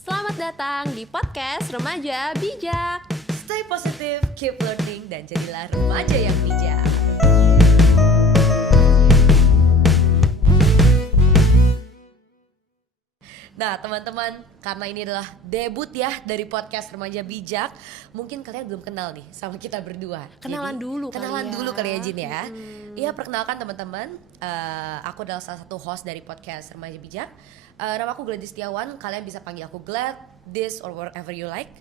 Selamat datang di podcast Remaja Bijak. Stay positive, keep learning, dan jadilah remaja yang bijak. Nah teman-teman, karena ini adalah debut ya dari podcast Remaja Bijak, mungkin kalian belum kenal nih sama kita berdua. Kenalan dulu kali ya Jin ya. Iya, perkenalkan teman-teman, aku adalah salah satu host dari podcast Remaja Bijak. Nama aku Gladys Setiawan, kalian bisa panggil aku Glad, This, or whatever you like.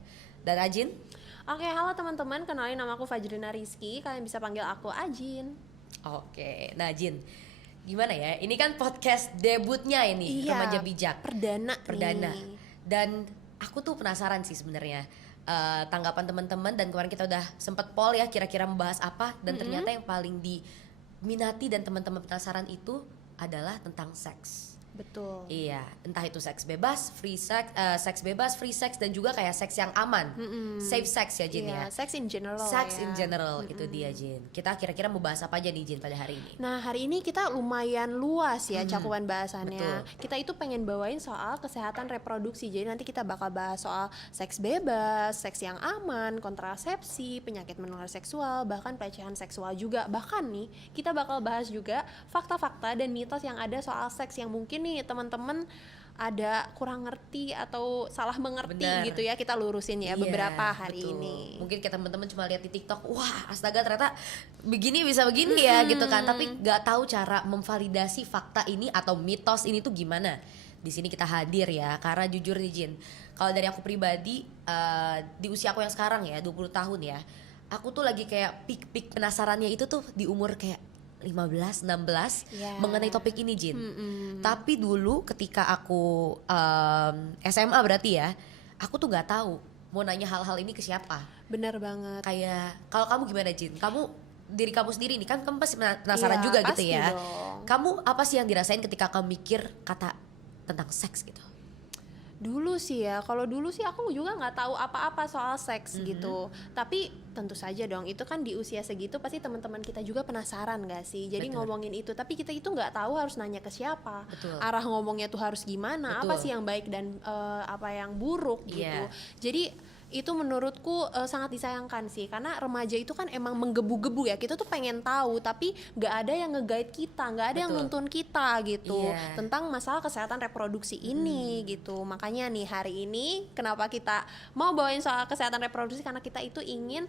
Dan Ajin. Oke, halo teman-teman, kenalin nama aku Fajrina Rizky. Kalian bisa panggil aku Ajin. Oke, nah Jin, gimana ya? Ini kan podcast debutnya ini, Iya, Remaja Bijak. Perdana Perdana. nih. Dan aku tuh penasaran sih sebenarnya tanggapan teman-teman, dan kemarin kita udah sempet poll ya kira-kira membahas apa, dan ternyata yang paling diminati dan teman-teman penasaran itu adalah tentang seks. Betul. Iya, entah itu seks bebas, seks bebas, free sex, dan juga kayak seks yang aman, safe sex ya Jin ya. Sex in general. Sex ya. in general, itu dia Jin. Kita kira-kira mau bahas apa aja nih Jin pada hari ini? Nah, hari ini kita lumayan luas ya cakupan bahasannya. Betul. Kita itu pengen bawain soal kesehatan reproduksi. Jadi nanti kita bakal bahas soal seks bebas, seks yang aman, kontrasepsi, penyakit menular seksual, bahkan pelecehan seksual juga. Bahkan nih, kita bakal bahas juga fakta-fakta dan mitos yang ada soal seks yang mungkin nih teman-teman ada kurang ngerti atau salah mengerti. Benar. Gitu ya, kita lurusin ya Iya, beberapa hari betul. ini. Mungkin kita teman-teman cuma lihat di TikTok, wah astaga ternyata begini bisa begini ya gitu kan, tapi nggak tahu cara memvalidasi fakta ini atau mitos ini tuh gimana. Di sini kita hadir ya, karena jujur nih Jin, kalau dari aku pribadi di usia aku yang sekarang ya 20 tahun ya, aku tuh lagi kayak peak penasarannya itu tuh di umur kayak 15, 16 Yeah. mengenai topik ini Jin. Tapi dulu ketika aku SMA berarti ya, aku tuh nggak tahu mau nanya hal-hal ini ke siapa. Bener banget. Kayak kalau kamu gimana Jin? Diri kamu sendiri nih kan kamu pasti penasaran Iya, juga gitu pasti ya. dong. Kamu apa sih yang dirasain ketika kamu mikir kata tentang seks gitu? Dulu sih ya, kalau dulu sih aku juga nggak tahu apa-apa soal seks gitu. Tapi tentu saja dong, itu kan di usia segitu pasti teman-teman kita juga penasaran nggak sih? Jadi Betul. ngomongin itu, tapi kita itu nggak tahu harus nanya ke siapa. Betul. Arah ngomongnya tuh harus gimana? Apa Betul. sih yang baik dan apa yang buruk gitu. Iya. Jadi itu menurutku sangat disayangkan sih, karena remaja itu kan emang menggebu-gebu ya, kita tuh pengen tahu tapi nggak ada yang nge-guide kita, nggak ada yang Betul. nuntun kita gitu Iya. tentang masalah kesehatan reproduksi ini gitu. Makanya nih hari ini kenapa kita mau bawain soal kesehatan reproduksi, karena kita itu ingin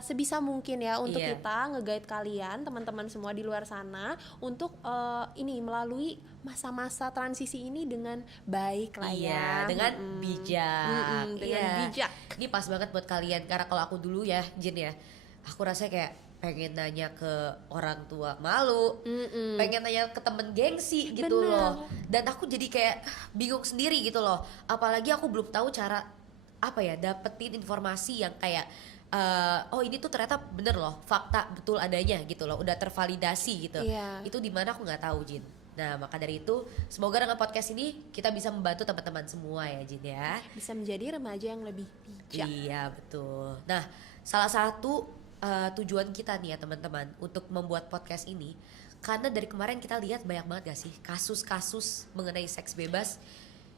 sebisa mungkin ya untuk Iya. kita nge-guide kalian teman-teman semua di luar sana untuk ini melalui masa-masa transisi ini dengan baik lah ya. Iya, dengan bijak. Dengan Iya. bijak. Ini pas banget buat kalian, karena kalau aku dulu ya Jin ya, aku rasanya kayak pengen nanya ke orang tua malu, pengen nanya ke temen gengsi gitu Bener. loh, dan aku jadi kayak bingung sendiri gitu loh, apalagi aku belum tahu cara apa ya dapetin informasi yang kayak oh ini tuh ternyata bener loh, fakta betul adanya gitu loh, udah tervalidasi gitu. Iya. Itu di mana aku nggak tahu Jin. Nah maka dari itu semoga dengan podcast ini kita bisa membantu teman-teman semua ya Jin ya. Bisa menjadi remaja yang lebih bijak. Iya betul. Nah salah satu tujuan kita nih ya teman-teman untuk membuat podcast ini, karena dari kemarin kita lihat banyak banget gak sih kasus-kasus mengenai seks bebas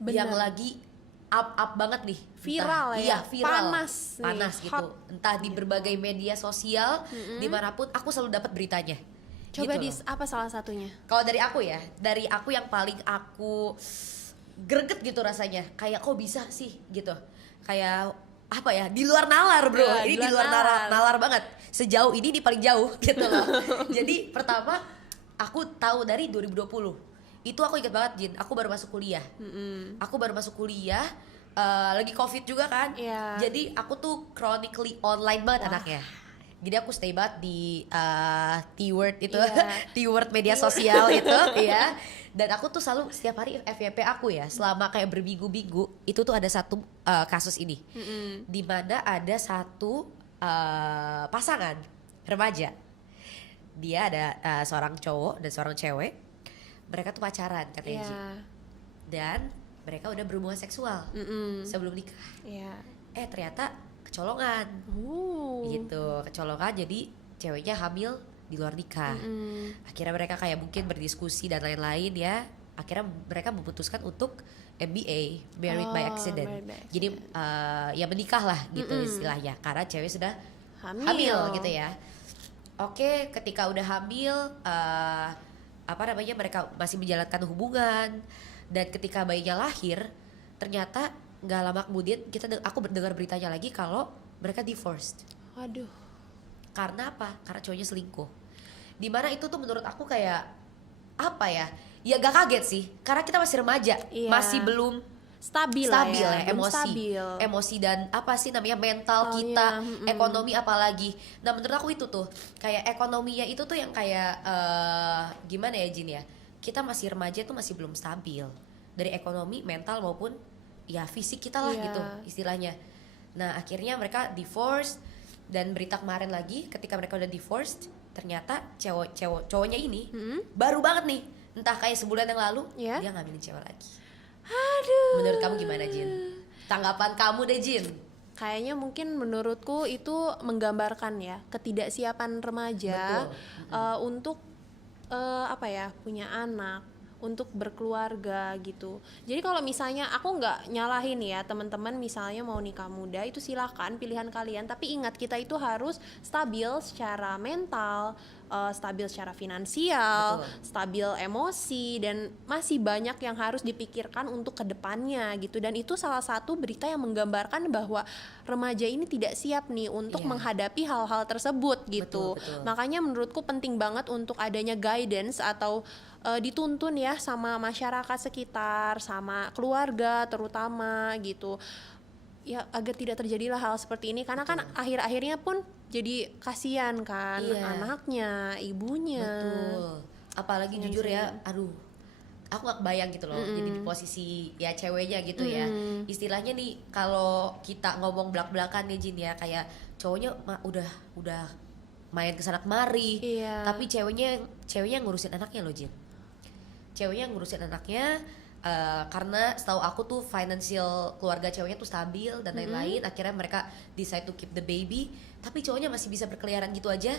Bener. yang lagi up banget nih. Viral ya, Iya viral. panas nih, gitu. hot. Entah di berbagai media sosial, dimanapun aku selalu dapat beritanya. Coba Gitu loh. apa salah satunya? Kalau dari aku ya, dari aku yang paling aku greget gitu rasanya, kayak kok bisa sih gitu, kayak apa ya, di luar nalar bro, Ya, ini di di luar luar nalar. nalar banget, sejauh ini di paling jauh gitu loh. Jadi pertama aku tahu dari 2020, itu aku ingat banget Jin, aku baru masuk kuliah, lagi covid juga kan, Iya. jadi aku tuh chronically online banget anaknya. Jadi aku stay banget di T-word itu, Iya. T-word media sosial itu, ya. Dan aku tuh selalu setiap hari FYP aku ya, selama kayak berminggu-minggu itu tuh ada satu kasus ini, di mana ada satu pasangan remaja, dia ada seorang cowok dan seorang cewek, mereka tuh pacaran katanya Ji. Iya. Dan mereka udah berhubungan seksual sebelum nikah. Iya. Ternyata kecolongan. Gitu, kecolongan, jadi ceweknya hamil di luar nikah. Akhirnya mereka kayak mungkin berdiskusi dan lain-lain ya, akhirnya mereka memutuskan untuk MBA, married by accident. Married by accident. Jadi ya menikah lah gitu istilahnya, karena cewek sudah Hamil. gitu ya. Oke, ketika udah hamil, mereka masih menjalankan hubungan, dan ketika bayinya lahir, ternyata nggak lama kemudian aku dengar beritanya lagi kalau mereka divorced. Waduh. Karena apa? Karena cowoknya selingkuh. Dimana itu tuh menurut aku kayak apa ya? Ya gak kaget sih, karena kita masih remaja, Iya. masih belum Stabil ya, belum emosi, stabil. emosi dan apa sih namanya mental kita, ekonomi apalagi. Nah menurut aku itu tuh kayak ekonominya itu tuh yang kayak gimana ya Jin ya? Kita masih remaja tuh masih belum stabil dari ekonomi, mental maupun ya fisik kita lah Iya. gitu istilahnya. Nah akhirnya mereka divorce, dan berita kemarin lagi ketika mereka udah divorced, ternyata cowoknya ini baru banget nih, entah kayak sebulan yang lalu Iya. dia ngambilin cewek lagi. Aduh. Menurut kamu gimana Jin? Tanggapan kamu deh Jin. Kayaknya mungkin menurutku itu menggambarkan ya ketidaksiapan remaja untuk punya anak, untuk berkeluarga gitu. Jadi kalau misalnya aku nggak nyalahin ya teman-teman, misalnya mau nikah muda itu silakan, pilihan kalian. Tapi ingat, kita itu harus stabil secara mental, stabil secara finansial, Betul. stabil emosi, dan masih banyak yang harus dipikirkan untuk kedepannya gitu. Dan itu salah satu berita yang menggambarkan bahwa remaja ini tidak siap nih untuk Iya. menghadapi hal-hal tersebut gitu. Betul. Makanya menurutku penting banget untuk adanya guidance atau dituntun ya sama masyarakat sekitar, sama keluarga terutama gitu. Ya agar tidak terjadilah hal seperti ini, karena kan akhir-akhirnya pun jadi kasihan kan, Iya. anaknya, ibunya. Betul. Apalagi jujur ya, aduh, aku gak kebayang gitu loh, jadi di posisi ya ceweknya gitu ya. Istilahnya nih kalau kita ngomong belak-belakan nih Jin ya, kayak cowoknya udah main kesana kemari, Iya. tapi ceweknya ngurusin anaknya loh Jin. Ceweknya ngurusin anaknya, karena setahu aku tuh financial keluarga ceweknya tuh stabil dan lain-lain. Akhirnya mereka decide to keep the baby, tapi cowoknya masih bisa berkeliaran gitu aja,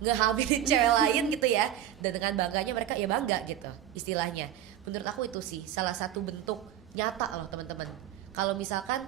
nggak hamilin cewek lain gitu ya. Dan dengan bangganya mereka ya bangga gitu istilahnya. Menurut aku itu sih salah satu bentuk nyata loh teman-teman. Kalau misalkan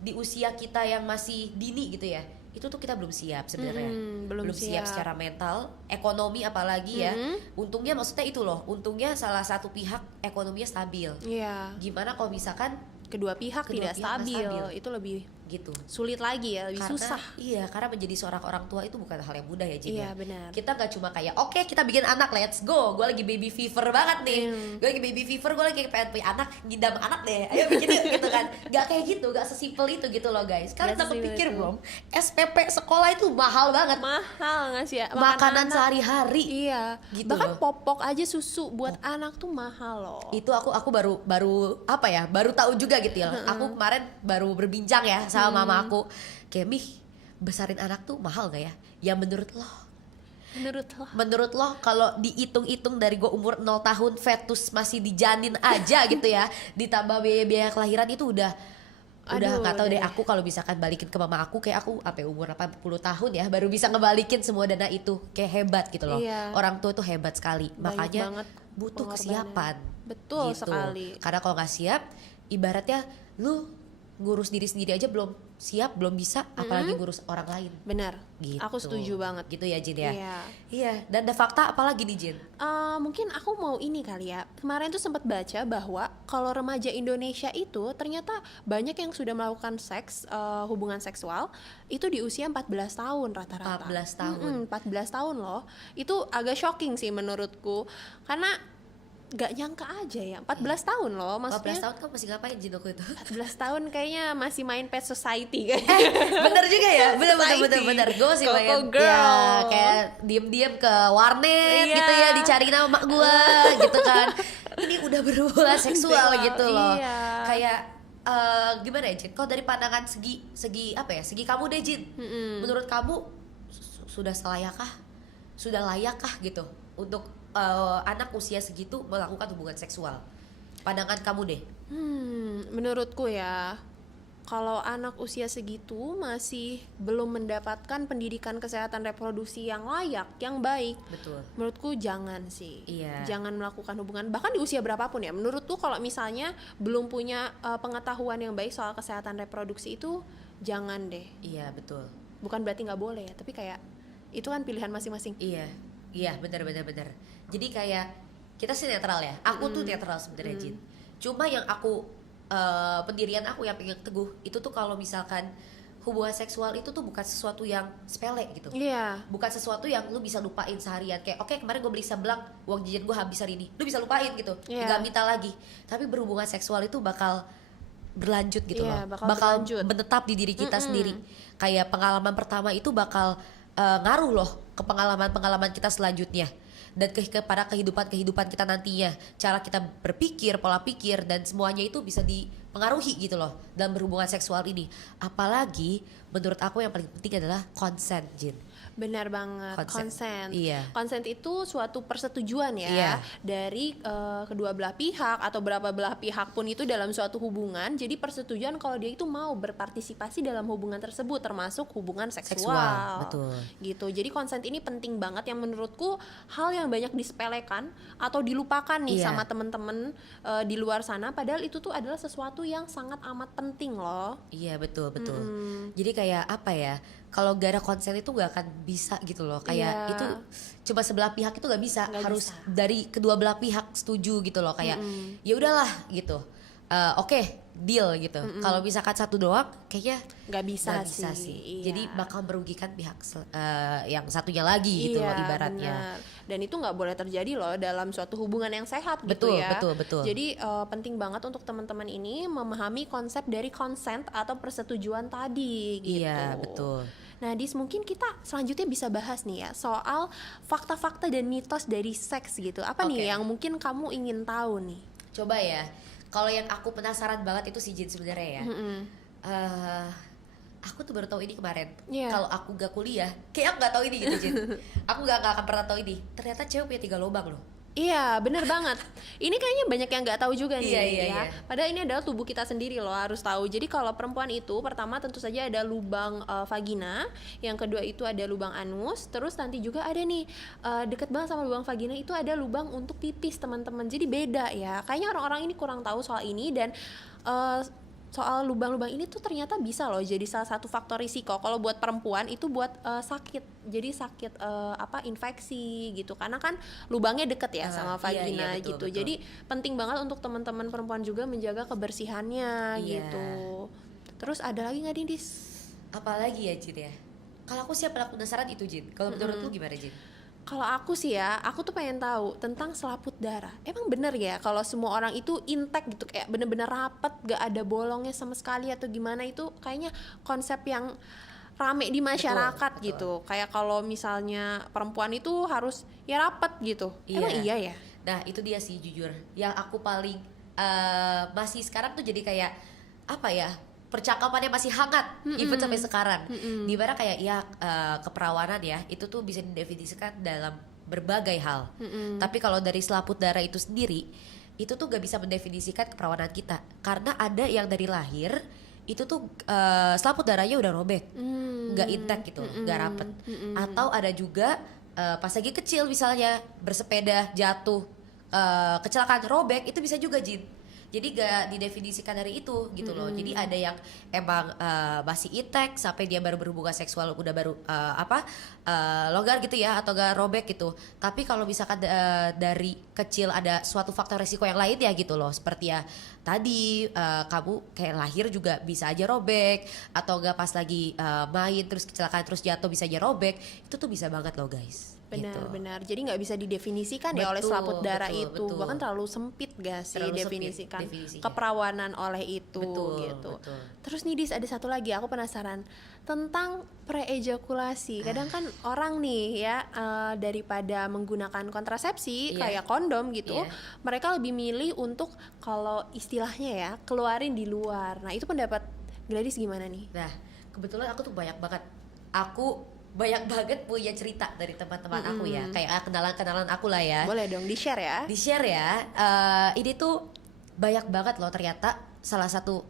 di usia kita yang masih dini gitu ya, itu tuh kita belum siap sebenarnya. Belum siap siap. secara mental, ekonomi apalagi ya. Untungnya maksudnya itu loh, untungnya salah satu pihak ekonominya stabil. Iya. Gimana kalau misalkan Kedua pihak Kedua tidak pihak nggak stabil, stabil. itu lebih gitu? sulit lagi ya, lebih Karena susah. iya, karena menjadi seorang orang tua itu bukan hal yang mudah ya Jin. Iya, ya. benar. Kita gak cuma kayak oke, kita bikin anak, let's go. Gue lagi baby fever banget nih. Gue lagi baby fever, gue lagi pengen punya anak, ngidam anak deh. Ayo bikin yuk gitu kan. Gak kayak gitu, gak sesimpel itu gitu loh guys. Kalian Gak sempat sesimpel pikir itu. belum? SPP sekolah itu mahal banget. Mahal nggak sih ya? Makanan anak. sehari-hari. Iya. Gitu Bahkan loh. popok aja susu buat anak tuh mahal loh. Itu aku baru apa ya, baru tahu juga gitu ya. Aku kemarin baru berbincang ya sama mama aku, kayak Mih, besarin anak tuh mahal gak ya? Ya menurut lo kalau dihitung-hitung dari gue umur 0 tahun fetus masih dijanin aja gitu ya, ditambah biaya kelahiran itu udah nggak tahu deh. Aku kalau misalkan balikin ke mama aku, kayak aku sampai umur 80 tahun ya baru bisa ngebalikin semua dana itu. Kayak hebat gitu loh. Iya. Orang tua tuh hebat sekali. Banyak Makanya banget butuh pengorbanan. kesiapan. Betul gitu. sekali. Karena kalau nggak siap, ibaratnya lu ngurus diri sendiri aja belum siap, belum bisa, apalagi ngurus orang lain. Benar. Gitu. Aku setuju banget. Gitu ya Jin ya. Iya. Iya. Dan ada fakta apalagi nih Jin? Mungkin aku mau ini kali ya. Kemarin tuh sempat baca bahwa kalau remaja Indonesia itu ternyata banyak yang sudah melakukan hubungan seksual itu di usia 14 tahun rata-rata. 14 tahun. 14 tahun loh. Itu agak shocking sih menurutku. Karena gak nyangka aja ya 14 tahun loh, 14 maksudnya tahun kamu masih ngapain Jin waktu itu? 14 tahun kayaknya masih main Pet Society kan. Bener juga ya, Society. bener gue sih Coco main Girl. ya, kayak diem-diem ke warnet Iya. gitu ya, dicariin sama mak gue gitu kan. Ini udah berhubungan seksual gitu loh. Iya. Kayak gimana ya Jin? Kok dari pandangan segi apa ya? Segi kamu deh Jin. Menurut kamu sudah layakkah gitu untuk anak usia segitu melakukan hubungan seksual? Pandangan kamu deh. Menurutku ya kalau anak usia segitu masih belum mendapatkan pendidikan kesehatan reproduksi yang layak, yang baik, Betul. menurutku jangan sih. Iya. Jangan melakukan hubungan bahkan di usia berapapun ya. Menurutku kalau misalnya belum punya pengetahuan yang baik soal kesehatan reproduksi itu jangan deh. Iya, betul. Bukan berarti nggak boleh ya, tapi kayak itu kan pilihan masing-masing. Iya, iya, benar. Jadi kayak kita sih netral ya. Aku tuh netral sebenarnya, Jin. Cuma yang aku pendirian aku yang pegang teguh itu tuh kalau misalkan hubungan seksual itu tuh bukan sesuatu yang sepele gitu. Iya. Bukan sesuatu yang lu bisa lupain seharian. Kayak oke, kemarin gue beli seblak, uang jajan gue habis hari ini. Lu bisa lupain gitu. Iya. Nggak minta lagi. Tapi berhubungan seksual itu bakal berlanjut gitu Iya, loh. bakal berlanjut. menetap di diri kita sendiri. Kayak pengalaman pertama itu bakal ngaruh loh ke pengalaman kita selanjutnya. Dan kepada kehidupan kita nantinya, cara kita berpikir, pola pikir, dan semuanya itu bisa dipengaruhi gitu loh dalam berhubungan seksual ini. Apalagi menurut aku yang paling penting adalah consent, Jin. Benar banget, consent. Iya. Consent itu suatu persetujuan ya Iya. dari kedua belah pihak atau berapa belah pihak pun itu dalam suatu hubungan. Jadi persetujuan kalau dia itu mau berpartisipasi dalam hubungan tersebut, termasuk hubungan seksual. Betul. Gitu. Jadi consent ini penting banget yang menurutku hal yang banyak disepelekan atau dilupakan nih Iya. sama temen-temen di luar sana. Padahal itu tuh adalah sesuatu yang sangat amat penting loh. Iya, betul. Jadi kayak apa ya? Kalau gak ada konsen itu gak akan bisa gitu loh. Kayak Iya. itu cuma sebelah pihak itu gak bisa. Nggak Harus bisa. dari kedua belah pihak setuju gitu loh. Kayak ya udahlah gitu. Oke, deal gitu. Kalau misalkan satu doang, kayaknya Nggak bisa nggak bisa sih. Iya. Jadi bakal merugikan pihak yang satunya lagi gitu loh ibaratnya. Benar. Dan itu nggak boleh terjadi loh dalam suatu hubungan yang sehat Betul, gitu ya. betul. Jadi penting banget untuk teman-teman ini memahami konsep dari consent atau persetujuan tadi gitu. Iya, betul. Nah, Dis, mungkin kita selanjutnya bisa bahas nih ya soal fakta-fakta dan mitos dari seks gitu. Apa Oke. nih yang mungkin kamu ingin tahu nih? Coba ya. Kalau yang aku penasaran banget itu si Jin sebenarnya ya. Eh, aku tuh baru tahu ini kemarin. Iya. Kalau aku gak kuliah, kayak aku gak tahu ini gitu, Jin. Aku gak akan pernah tahu ini. Ternyata cewek punya 3 lubang loh. Iya, bener banget. Ini kayaknya banyak yang nggak tahu juga nih. Iya, ya. iya. Padahal ini adalah tubuh kita sendiri loh, harus tahu. Jadi kalau perempuan itu, pertama tentu saja ada lubang vagina, yang kedua itu ada lubang anus, terus nanti juga ada nih deket banget sama lubang vagina itu ada lubang untuk pipis, teman-teman. Jadi beda ya. Kayaknya orang-orang ini kurang tahu soal ini dan soal lubang-lubang ini tuh ternyata bisa loh jadi salah satu faktor risiko kalau buat perempuan itu buat sakit, jadi sakit infeksi gitu karena kan lubangnya deket ya sama vagina iya, betul, gitu. betul. Jadi penting banget untuk teman-teman perempuan juga menjaga kebersihannya Iya. gitu. Terus ada lagi nggak nih, Dis? Apalagi ya, Jin ya. Kalau aku sih yang paling penasaran itu, Jin. Kalau menurut lu gimana, Jin? Kalau aku sih ya, aku tuh pengen tahu tentang selaput darah. Emang bener ya kalau semua orang itu intact gitu, kayak bener-bener rapet, gak ada bolongnya sama sekali atau gimana? Itu kayaknya konsep yang rame di masyarakat Betul, gitu. Kayak kalau misalnya perempuan itu harus ya rapet gitu. Iya. Emang iya ya? Nah, itu dia sih jujur. Yang aku paling masih sekarang tuh jadi kayak apa ya? Percakapannya masih hangat even sampai sekarang. Dimana kayak ya keperawanan ya itu tuh bisa didefinisikan dalam berbagai hal. Tapi kalau dari selaput darah itu sendiri itu tuh gak bisa mendefinisikan keperawanan kita karena ada yang dari lahir itu tuh selaput darahnya udah robek, nggak intact gitu, nggak rapet. Atau ada juga pas lagi kecil misalnya bersepeda jatuh kecelakaan robek itu bisa juga, Jin. Jadi gak didefinisikan dari itu gitu loh. Jadi ada yang emang masih intact sampai dia baru berhubungan seksual udah baru longgar gitu ya atau gak robek gitu. Tapi kalau misalkan dari kecil ada suatu faktor resiko yang lain ya gitu loh. Seperti ya tadi kamu kayak lahir juga bisa aja robek atau gak pas lagi main terus kecelakaan terus jatuh bisa aja robek. Itu tuh bisa banget loh, guys. Benar-benar. Jadi nggak bisa didefinisikan ya oleh selaput darah itu. betul. Bahkan terlalu sempit gak sih Terlalu sempit definisikan definisinya. keperawanan oleh itu gitu. Betul. Terus nih, Dis, ada satu lagi aku penasaran tentang preejakulasi. Kadang kan orang nih ya daripada menggunakan kontrasepsi kayak kondom gitu, Iya. mereka lebih milih untuk kalau istilahnya ya keluarin di luar. Nah, itu pendapat Gladys gimana nih? Nah, kebetulan aku tuh banyak banget punya cerita dari teman-teman aku ya, kayak kenalan-kenalan aku lah ya. Boleh dong di-share ya. Di share ya. Ini tuh banyak banget loh ternyata salah satu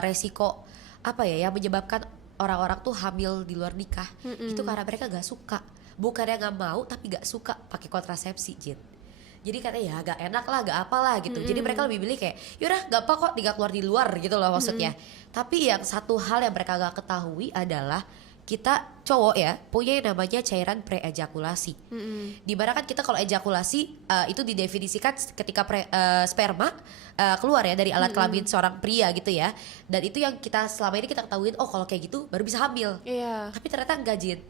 resiko apa ya yang menyebabkan orang-orang tuh hamil di luar nikah itu karena mereka gak suka, bukannya gak mau tapi gak suka pakai kontrasepsi, Jin. Jadi katanya ya gak enak lah, gak apalah gitu. Jadi mereka lebih milih kayak yaudah gak apa kok tinggal keluar di luar gitu loh maksudnya. Tapi yang satu hal yang mereka gak ketahui adalah kita cowok ya punya yang namanya cairan pre-ejakulasi. Dimana kan kita kalau ejakulasi itu didefinisikan ketika sperma keluar ya dari alat kelamin seorang pria gitu ya. Dan itu yang kita selama ini kita ketahuin, oh kalau kayak gitu baru bisa hamil. Iya. Tapi ternyata enggak, Jin.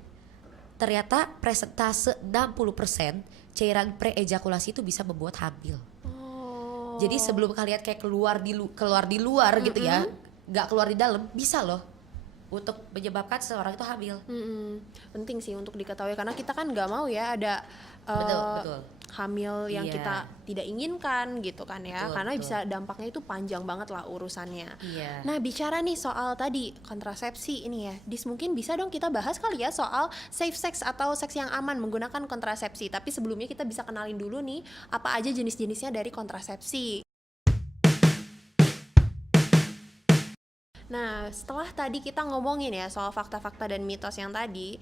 Ternyata presentase 60% cairan pre-ejakulasi itu bisa membuat hamil. Oh. Jadi sebelum kalian kayak keluar di luar gitu ya, nggak keluar di dalam, bisa loh untuk menyebabkan seseorang itu hamil. Penting sih untuk diketahui karena kita kan nggak mau ya ada Betul. hamil yang Iya. kita tidak inginkan gitu kan ya, Betul, karena betul. bisa dampaknya itu panjang banget lah urusannya. Iya. Nah bicara nih soal tadi kontrasepsi ini ya, mungkin bisa dong kita bahas kali ya soal safe sex atau seks yang aman menggunakan kontrasepsi. Tapi sebelumnya kita bisa kenalin dulu nih apa aja jenis-jenisnya dari kontrasepsi. Nah, setelah tadi kita ngomongin ya soal fakta-fakta dan mitos yang tadi,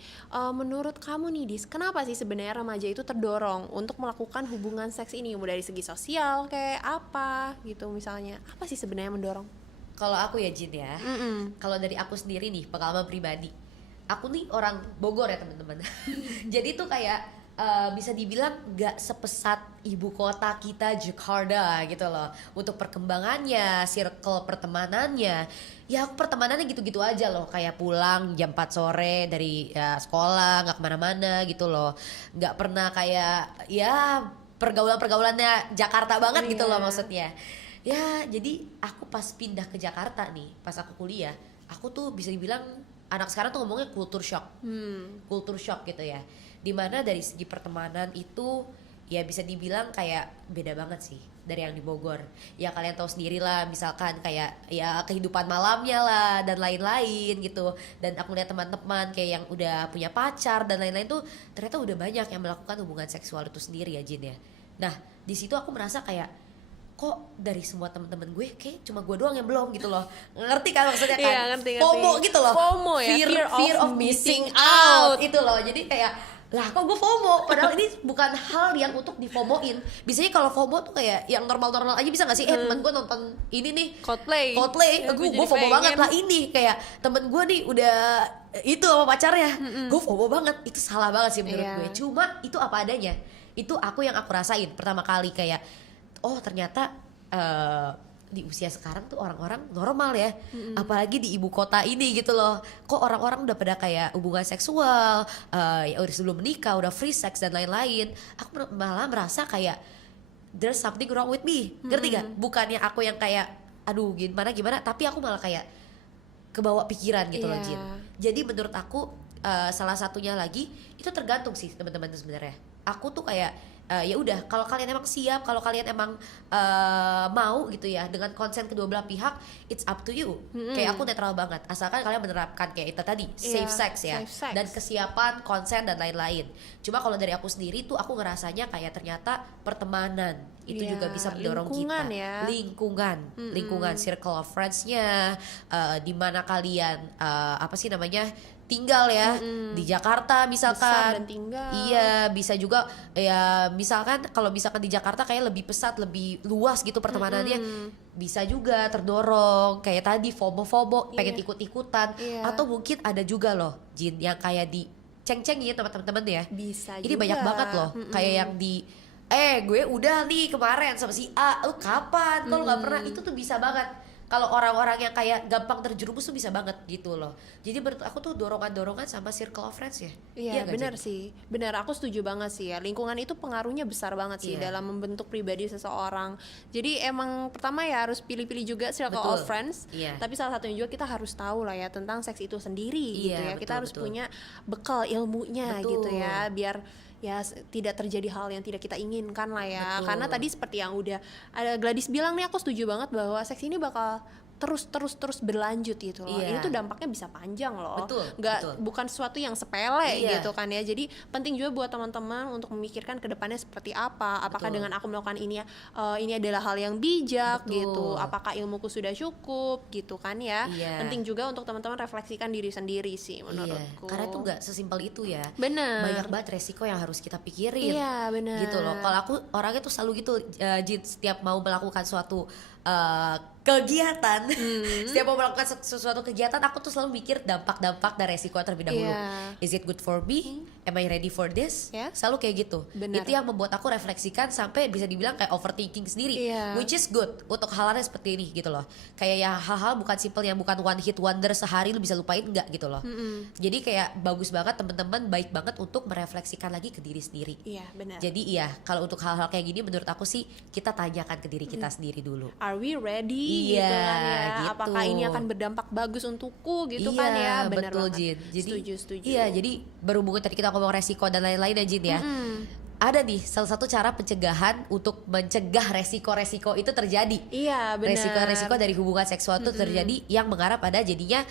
menurut kamu nih Dis, kenapa sih sebenarnya remaja itu terdorong untuk melakukan hubungan seks ini? Dari segi sosial kayak apa gitu misalnya? Apa sih sebenarnya yang mendorong? Kalau aku ya Jin ya, kalau dari aku sendiri nih pengalaman pribadi, aku nih orang Bogor ya teman-teman. Jadi tuh kayak bisa dibilang gak sepesat ibu kota kita Jakarta gitu loh. Untuk perkembangannya, circle pertemanannya, ya aku pertemanannya gitu-gitu aja loh. Kayak pulang jam 4 sore dari sekolah, gak kemana-mana gitu loh. Gak pernah kayak ya pergaulan-pergaulannya Jakarta banget gitu loh maksudnya. Ya jadi aku pas pindah ke Jakarta nih, pas aku kuliah, aku tuh bisa dibilang anak sekarang tuh ngomongnya culture shock. Culture shock gitu ya. Dimana dari segi pertemanan itu ya bisa dibilang kayak beda banget sih dari yang di Bogor. Ya kalian tahu sendiri lah, misalkan kayak ya kehidupan malamnya lah dan lain-lain gitu. Dan aku lihat teman-teman kayak yang udah punya pacar dan lain-lain tuh ternyata udah banyak yang melakukan hubungan seksual itu sendiri ya Jin ya. Nah di situ aku merasa kayak kok dari semua temen-temen gue kayak cuma gue doang yang belum gitu loh. Ngerti kan maksudnya kan? Iya, ngerti. FOMO gitu loh. FOMO ya, fear of missing out itu loh. Jadi kayak lah kok gue FOMO padahal ini bukan hal yang untuk difomoin. Biasanya kalau FOMO tuh kayak yang normal-normal aja, bisa gak sih? Temen gue nonton ini nih Coldplay, gue FOMO banget lah. Ini kayak temen gue nih udah itu sama pacarnya, gue FOMO banget. Itu salah banget sih menurut gue. Cuma itu apa adanya. Itu yang aku rasain pertama kali kayak oh ternyata di usia sekarang tuh orang-orang normal ya, apalagi di ibu kota ini gitu loh. Kok orang-orang udah pada kayak hubungan seksual, ya udah sebelum menikah udah free sex dan lain-lain. Aku malah merasa kayak there's something wrong with me, ngerti gak? Bukannya aku yang kayak aduh gimana, tapi aku malah kayak kebawa pikiran gitu loh Jin. Jadi menurut aku salah satunya lagi itu tergantung sih teman-teman sebenarnya. Aku tuh kayak ya udah kalau kalian emang siap, kalau kalian emang mau gitu ya dengan konsen kedua belah pihak, it's up to you. Kayak aku netral banget asalkan kalian menerapkan kayak itu tadi safe sex ya, safe sex. dan kesiapan konsen dan lain-lain. Cuma kalau dari aku sendiri tuh aku ngerasanya kayak ternyata pertemanan itu juga bisa mendorong lingkungan kita. ya. Lingkungan circle of friends-nya, di mana kalian apa sih namanya tinggal ya, di Jakarta misalkan. Besar dan tinggal. Iya, bisa juga ya misalkan kalau misalkan di Jakarta kayak lebih pesat, lebih luas gitu pertemanannya. Bisa juga terdorong kayak tadi FOMO pengen ikut-ikutan, atau mungkin ada juga loh Jin yang kayak di ceng-cengin sama teman-teman ya. Bisa Ini juga. banyak banget loh kayak yang di gue udah nih kemarin sama si A, lu kapan? Kalau nggak pernah, itu tuh bisa banget. Kalau orang-orang yang kayak gampang terjerumus tuh bisa banget gitu loh. Jadi menurut aku tuh dorongan-dorongan sama circle of friends ya. Iya nggak, benar Jen? sih, benar, aku setuju banget sih ya. Lingkungan itu pengaruhnya besar banget sih Iya. dalam membentuk pribadi seseorang. Jadi emang pertama ya harus pilih-pilih juga circle Betul. of friends. Iya. Tapi salah satunya juga kita harus tahu lah ya tentang seks itu sendiri gitu Iya, ya. Kita betul, harus betul. punya bekal ilmunya Betul. gitu ya, biar ya tidak terjadi hal yang tidak kita inginkan lah ya. Betul. Karena tadi seperti yang udah ada Gladys bilang nih, aku setuju banget bahwa seks ini bakal terus berlanjut gitu loh. Iya. Ini tuh dampaknya bisa panjang loh. Betul, Nggak, betul. bukan sesuatu yang sepele Iya. gitu kan ya. Jadi penting juga buat teman-teman untuk memikirkan ke depannya seperti apa. Apakah Betul. dengan aku melakukan ini ini adalah hal yang bijak Betul. gitu. Apakah ilmuku sudah cukup gitu kan ya. Iya. Penting juga untuk teman-teman refleksikan diri sendiri sih menurutku. Karena itu nggak sesimpel itu ya. Bener. Banyak banget resiko yang harus kita pikirin. Iya benar. Gitu loh. Kalau aku orangnya tuh selalu gitu, Jin, setiap mau melakukan suatu kegiatan, setiap mau melakukan sesuatu kegiatan, aku tuh selalu mikir dampak-dampak dan resiko terlebih dahulu. Iya. Is it good for me? Am I ready for this? Ya. Selalu kayak gitu. Benar. Itu yang membuat aku refleksikan sampai bisa dibilang kayak overthinking sendiri, Iya. which is good untuk hal-hal yang seperti ini gitu loh. Kayak ya hal-hal bukan simple, yang bukan one hit wonder sehari lu bisa lupain, enggak gitu loh. Jadi kayak bagus banget teman-teman, baik banget untuk merefleksikan lagi ke diri sendiri. Iya benar. Jadi iya, kalau untuk hal-hal kayak gini menurut aku sih kita tanyakan ke diri kita sendiri dulu. Are we ready Iya, gitu kan ya? gitu. Apakah ini akan berdampak bagus untukku gitu kan ya? Benar betul banget. Jin. Jadi setuju. Iya, jadi berhubungan tadi kita ngomong resiko dan lain-lain ya Jin ya. Ada nih salah satu cara pencegahan untuk mencegah resiko-resiko itu terjadi. Iya benar. Resiko-resiko dari hubungan seksual itu terjadi yang mengarah pada jadinya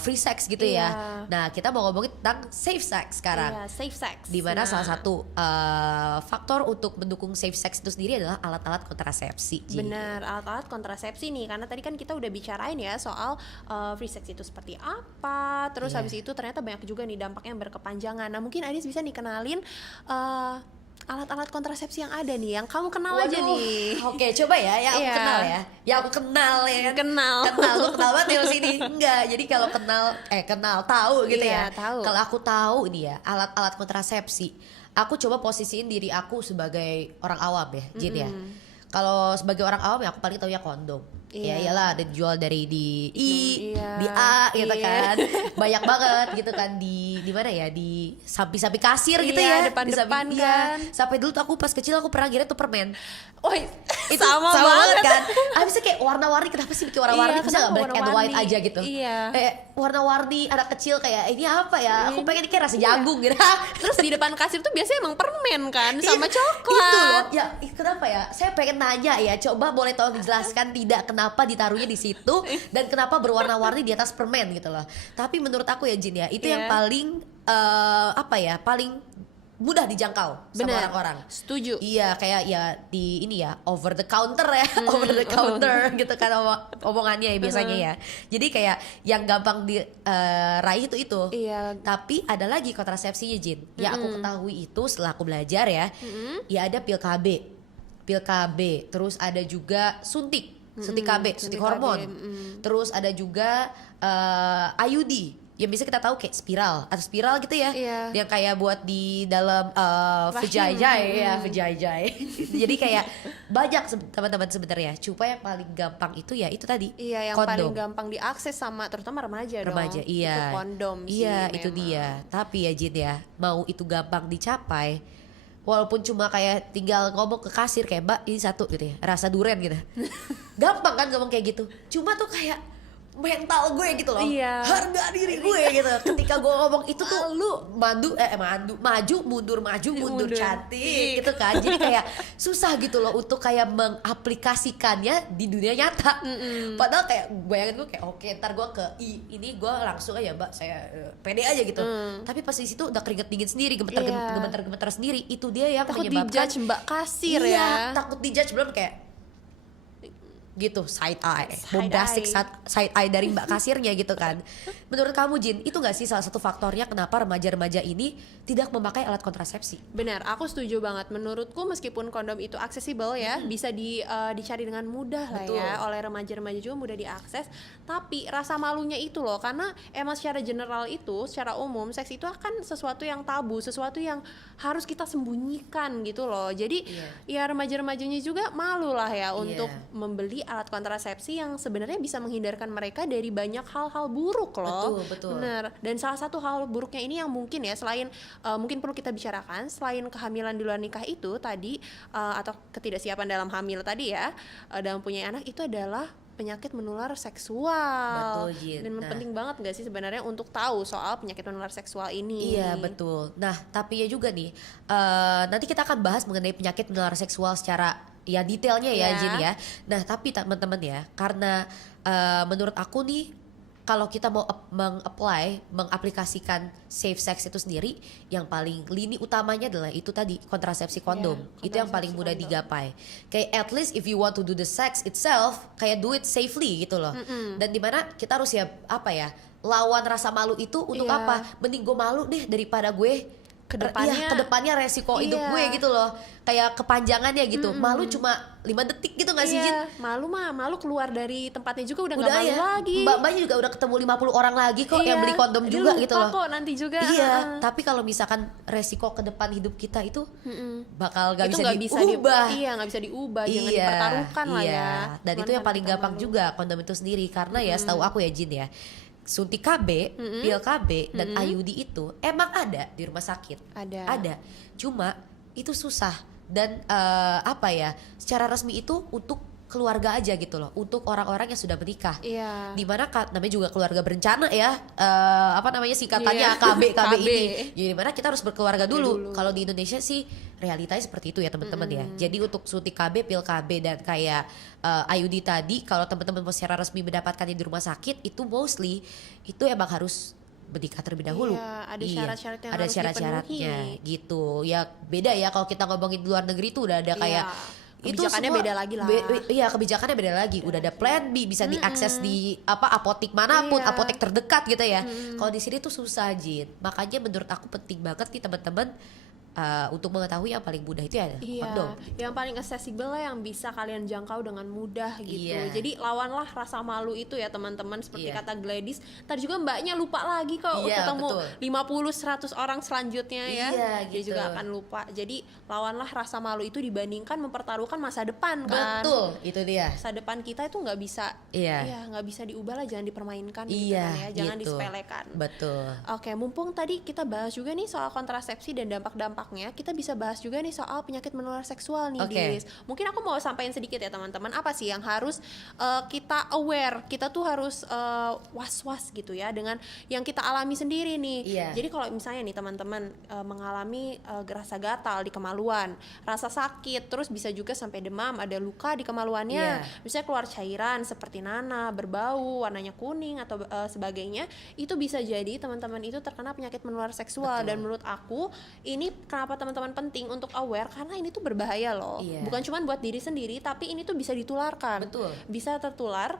free sex gitu Iya. ya. Nah, kita mau ngomongin tentang safe sex sekarang. Iya, safe sex. Dimana Nah, salah satu faktor untuk mendukung safe sex itu sendiri adalah alat-alat kontrasepsi. Ji. benar, alat-alat kontrasepsi nih, karena tadi kan kita udah bicarain ya soal free sex itu seperti apa, terus Iya. habis itu ternyata banyak juga nih dampaknya yang berkepanjangan. Nah mungkin Adis bisa nih kenalin alat-alat kontrasepsi yang ada nih, yang kamu kenal aja Waduh. nih. Oke, coba ya, yang aku Iya. kenal ya. Yang aku kenal ya kan. Kenal. Lu kenal banget ya sini. Enggak, jadi kalau kenal tahu gitu Iya, ya. tahu. Kalau aku tahu ini ya, alat-alat kontrasepsi. Aku coba posisiin diri aku sebagai orang awam ya, Jin ya. Kalau sebagai orang awam ya aku paling tahu ya kondom. Iya. Ya iyalah, ada dijual dari di I, Iya. di A gitu Iya. kan. Banyak banget gitu kan di mana ya, di samping-samping kasir gitu Iya, ya. depan-depan Di samping- kan. iya. Sampai dulu tuh aku pas kecil aku pernah ngira tuh permen. Woi, Itu sama banget kan. Abisnya kayak warna-warni, kenapa sih bikin warna-warni? Iya, Bisa gak kenapa black and white warna-warni? aja gitu? Iya. Warna-warni anak kecil kayak ini apa ya? Aku pengen kayak rasa jagung gitu. Terus di depan kasir tuh biasanya emang permen kan sama Itu coklat. loh. Ya, kenapa ya? Saya pengen nanya ya. Coba boleh tolong dijelaskan tidak kenapa ditaruhnya di situ dan kenapa berwarna-warni di atas permen gitu loh. Tapi menurut aku ya Jin ya, itu Iya. yang paling paling mudah dijangkau sama Benar. orang-orang. Setuju. Iya, kayak ya di ini ya, over the counter ya, over the counter gitu kan omongannya ya biasanya ya. Jadi kayak yang gampang diraih itu. Iya. Tapi ada lagi kontrasepsinya Jin. Yang aku ketahui itu setelah aku belajar ya, ya ada pil KB, terus ada juga suntik KB, suntik suntik hormon. KB, Terus ada juga IUD. Yang bisa kita tahu kayak spiral gitu ya, Iya. yang kayak buat di dalam Rahim. vajayjay ya, vajayjay. Jadi kayak banyak teman-teman sebenarnya. Cuma yang paling gampang itu ya itu tadi. Iya, yang kondom. paling gampang diakses sama terutama remaja dong. Remaja, iya. Itu kondom sih. Iya, itu memang. dia. Tapi ya Jin ya, mau itu gampang dicapai, walaupun cuma kayak tinggal ngomong ke kasir kayak Mbak ini satu gitu ya, rasa duren gitu. Gampang kan ngomong kayak gitu. Cuma tuh kayak mental gue gitu loh, Iya. harga diri gue gitu. Ketika gue ngomong itu tuh lu maju mundur Mundur. cantik gitu kan. Jadi kayak susah gitu loh untuk kayak mengaplikasikannya di dunia nyata. Padahal kayak bayangin gue kayak oke, ntar gue ke ini gue langsung aja Mbak saya pede aja gitu. Tapi pas di situ udah keringet dingin sendiri, Iya. gemeter sendiri. Itu dia yang Takut menyebabkan dijudge Mbak kasir iya, ya. takut dijudge, belum kayak gitu side eye, Side bombastic eye. side eye dari mbak kasirnya gitu kan. Menurut kamu Jin, itu gak sih salah satu faktornya kenapa remaja-remaja ini tidak memakai alat kontrasepsi? Benar, aku setuju banget. Menurutku meskipun kondom itu aksesibel ya, bisa dicari dengan mudah lah Betul. ya, oleh remaja-remaja juga mudah diakses. Tapi rasa malunya itu loh, karena emang secara general itu, secara umum seks itu akan sesuatu yang tabu, sesuatu yang harus kita sembunyikan gitu loh. Jadi ya remaja-remajanya juga malu lah ya untuk membeli alat kontrasepsi yang sebenarnya bisa menghindarkan mereka dari banyak hal-hal buruk loh. Betul. Bener. Dan salah satu hal buruknya ini yang mungkin ya, selain mungkin perlu kita bicarakan, selain kehamilan di luar nikah itu tadi atau ketidaksiapan dalam hamil tadi ya, dalam punya anak, itu adalah penyakit menular seksual. Betul, Jin. Dan Nah. penting banget gak sih sebenarnya untuk tahu soal penyakit menular seksual ini? Iya betul. Nah tapi ya juga nih nanti kita akan bahas mengenai penyakit menular seksual secara ya detailnya ya Ya. Jin ya. Nah tapi teman-teman ya, karena menurut aku nih kalau kita mau mengaplikasikan safe sex itu sendiri, yang paling lini utamanya adalah itu tadi, kontrasepsi kondom. Itu yang paling mudah kondom. digapai. Kayak at least if you want to do the sex itself, kayak do it safely gitu loh. Dan dimana kita harus ya apa ya, lawan rasa malu itu untuk Iya. apa? Mending gue malu deh daripada gue Kedepannya- kedepannya resiko hidup Iya. gue gitu loh, kayak kepanjangannya gitu. Malu cuma 5 detik gitu gak sih Jin? Iya, malu keluar dari tempatnya juga udah nggak Udah malu ya, lagi. mbak-mbaknya juga udah ketemu 50 orang lagi kok yang Iya, beli kondom dia juga lupa gitu loh. kok nanti juga. Iya, Heeh. tapi kalau misalkan resiko ke depan hidup kita itu bakal gak Itu bisa nggak diubah. iya nggak bisa diubah, jangan Iya, dipertaruhkan lah iya. ya. Dan Cuman itu yang karena paling kita gampang malu. juga, kondom itu sendiri. Karena ya setahu aku ya Jin ya, suntik KB, pil KB, dan IUD itu emang ada di rumah sakit. Ada. Cuma itu susah. Dan apa ya, secara resmi itu untuk keluarga aja gitu loh, untuk orang-orang yang sudah menikah. Iya. Dimana namanya juga keluarga berencana ya, apa namanya singkatannya Iya. KB KB. ini. Jadi dimana kita harus berkeluarga dulu. Dulu. Kalau di Indonesia sih realitanya seperti itu ya teman-teman ya. Jadi untuk suntik KB, pil KB dan kayak IUD tadi, kalau teman-teman mau secara resmi mendapatkannya di rumah sakit, itu mostly itu emang harus menikah terlebih dahulu. Iya, ada syarat-syarat yang ada harus syarat-syaratnya dipenuhi. gitu. Ya beda ya kalau kita ngomongin di luar negeri tuh udah ada kayak Kebijakannya beda lagi lah. Iya, kebijakannya beda lagi. Udah ada plan B, bisa diakses di apotik manapun, Iya. apotek terdekat gitu ya. Kalau di sini tuh susah Jin. Makanya menurut aku penting banget nih teman-teman untuk mengetahui yang paling mudah itu ya Iya, kondom. yang paling accessible lah, yang bisa kalian jangkau dengan mudah gitu. Iya. Jadi lawanlah rasa malu itu ya teman-teman, seperti Iya. kata Gladys. Tadi juga mbaknya lupa lagi kalau Iya, ketemu betul. 50-100 orang selanjutnya ya. Iya, Dia gitu. juga akan lupa. Jadi lawanlah rasa malu itu dibandingkan mempertaruhkan masa depan kan. Betul, itu dia. Masa depan kita itu nggak bisa, Iya. nggak bisa diubah lah, jangan dipermainkan gitu Iya, kan ya, jangan gitu. disepelekan. Betul. Oke, mumpung tadi kita bahas juga nih soal kontrasepsi dan dampak-dampaknya, kita bisa bahas juga nih soal penyakit menular seksual nih, Oke. Dis. Mungkin aku mau sampaikan sedikit ya teman-teman, apa sih yang harus kita aware, kita tuh harus was-was gitu ya dengan yang kita alami sendiri nih. Iya. Jadi kalau misalnya nih teman-teman mengalami rasa gatal di kemaluan, rasa sakit, terus bisa juga sampai demam, ada luka di kemaluannya, Iya. misalnya keluar cairan seperti nanah, berbau, warnanya kuning atau sebagainya, itu bisa jadi teman-teman itu terkena penyakit menular seksual. Betul. Dan menurut aku ini kenapa teman-teman penting untuk aware, karena ini tuh berbahaya loh. Iya. Bukan cuma buat diri sendiri, tapi ini tuh bisa ditularkan. Betul. Bisa tertular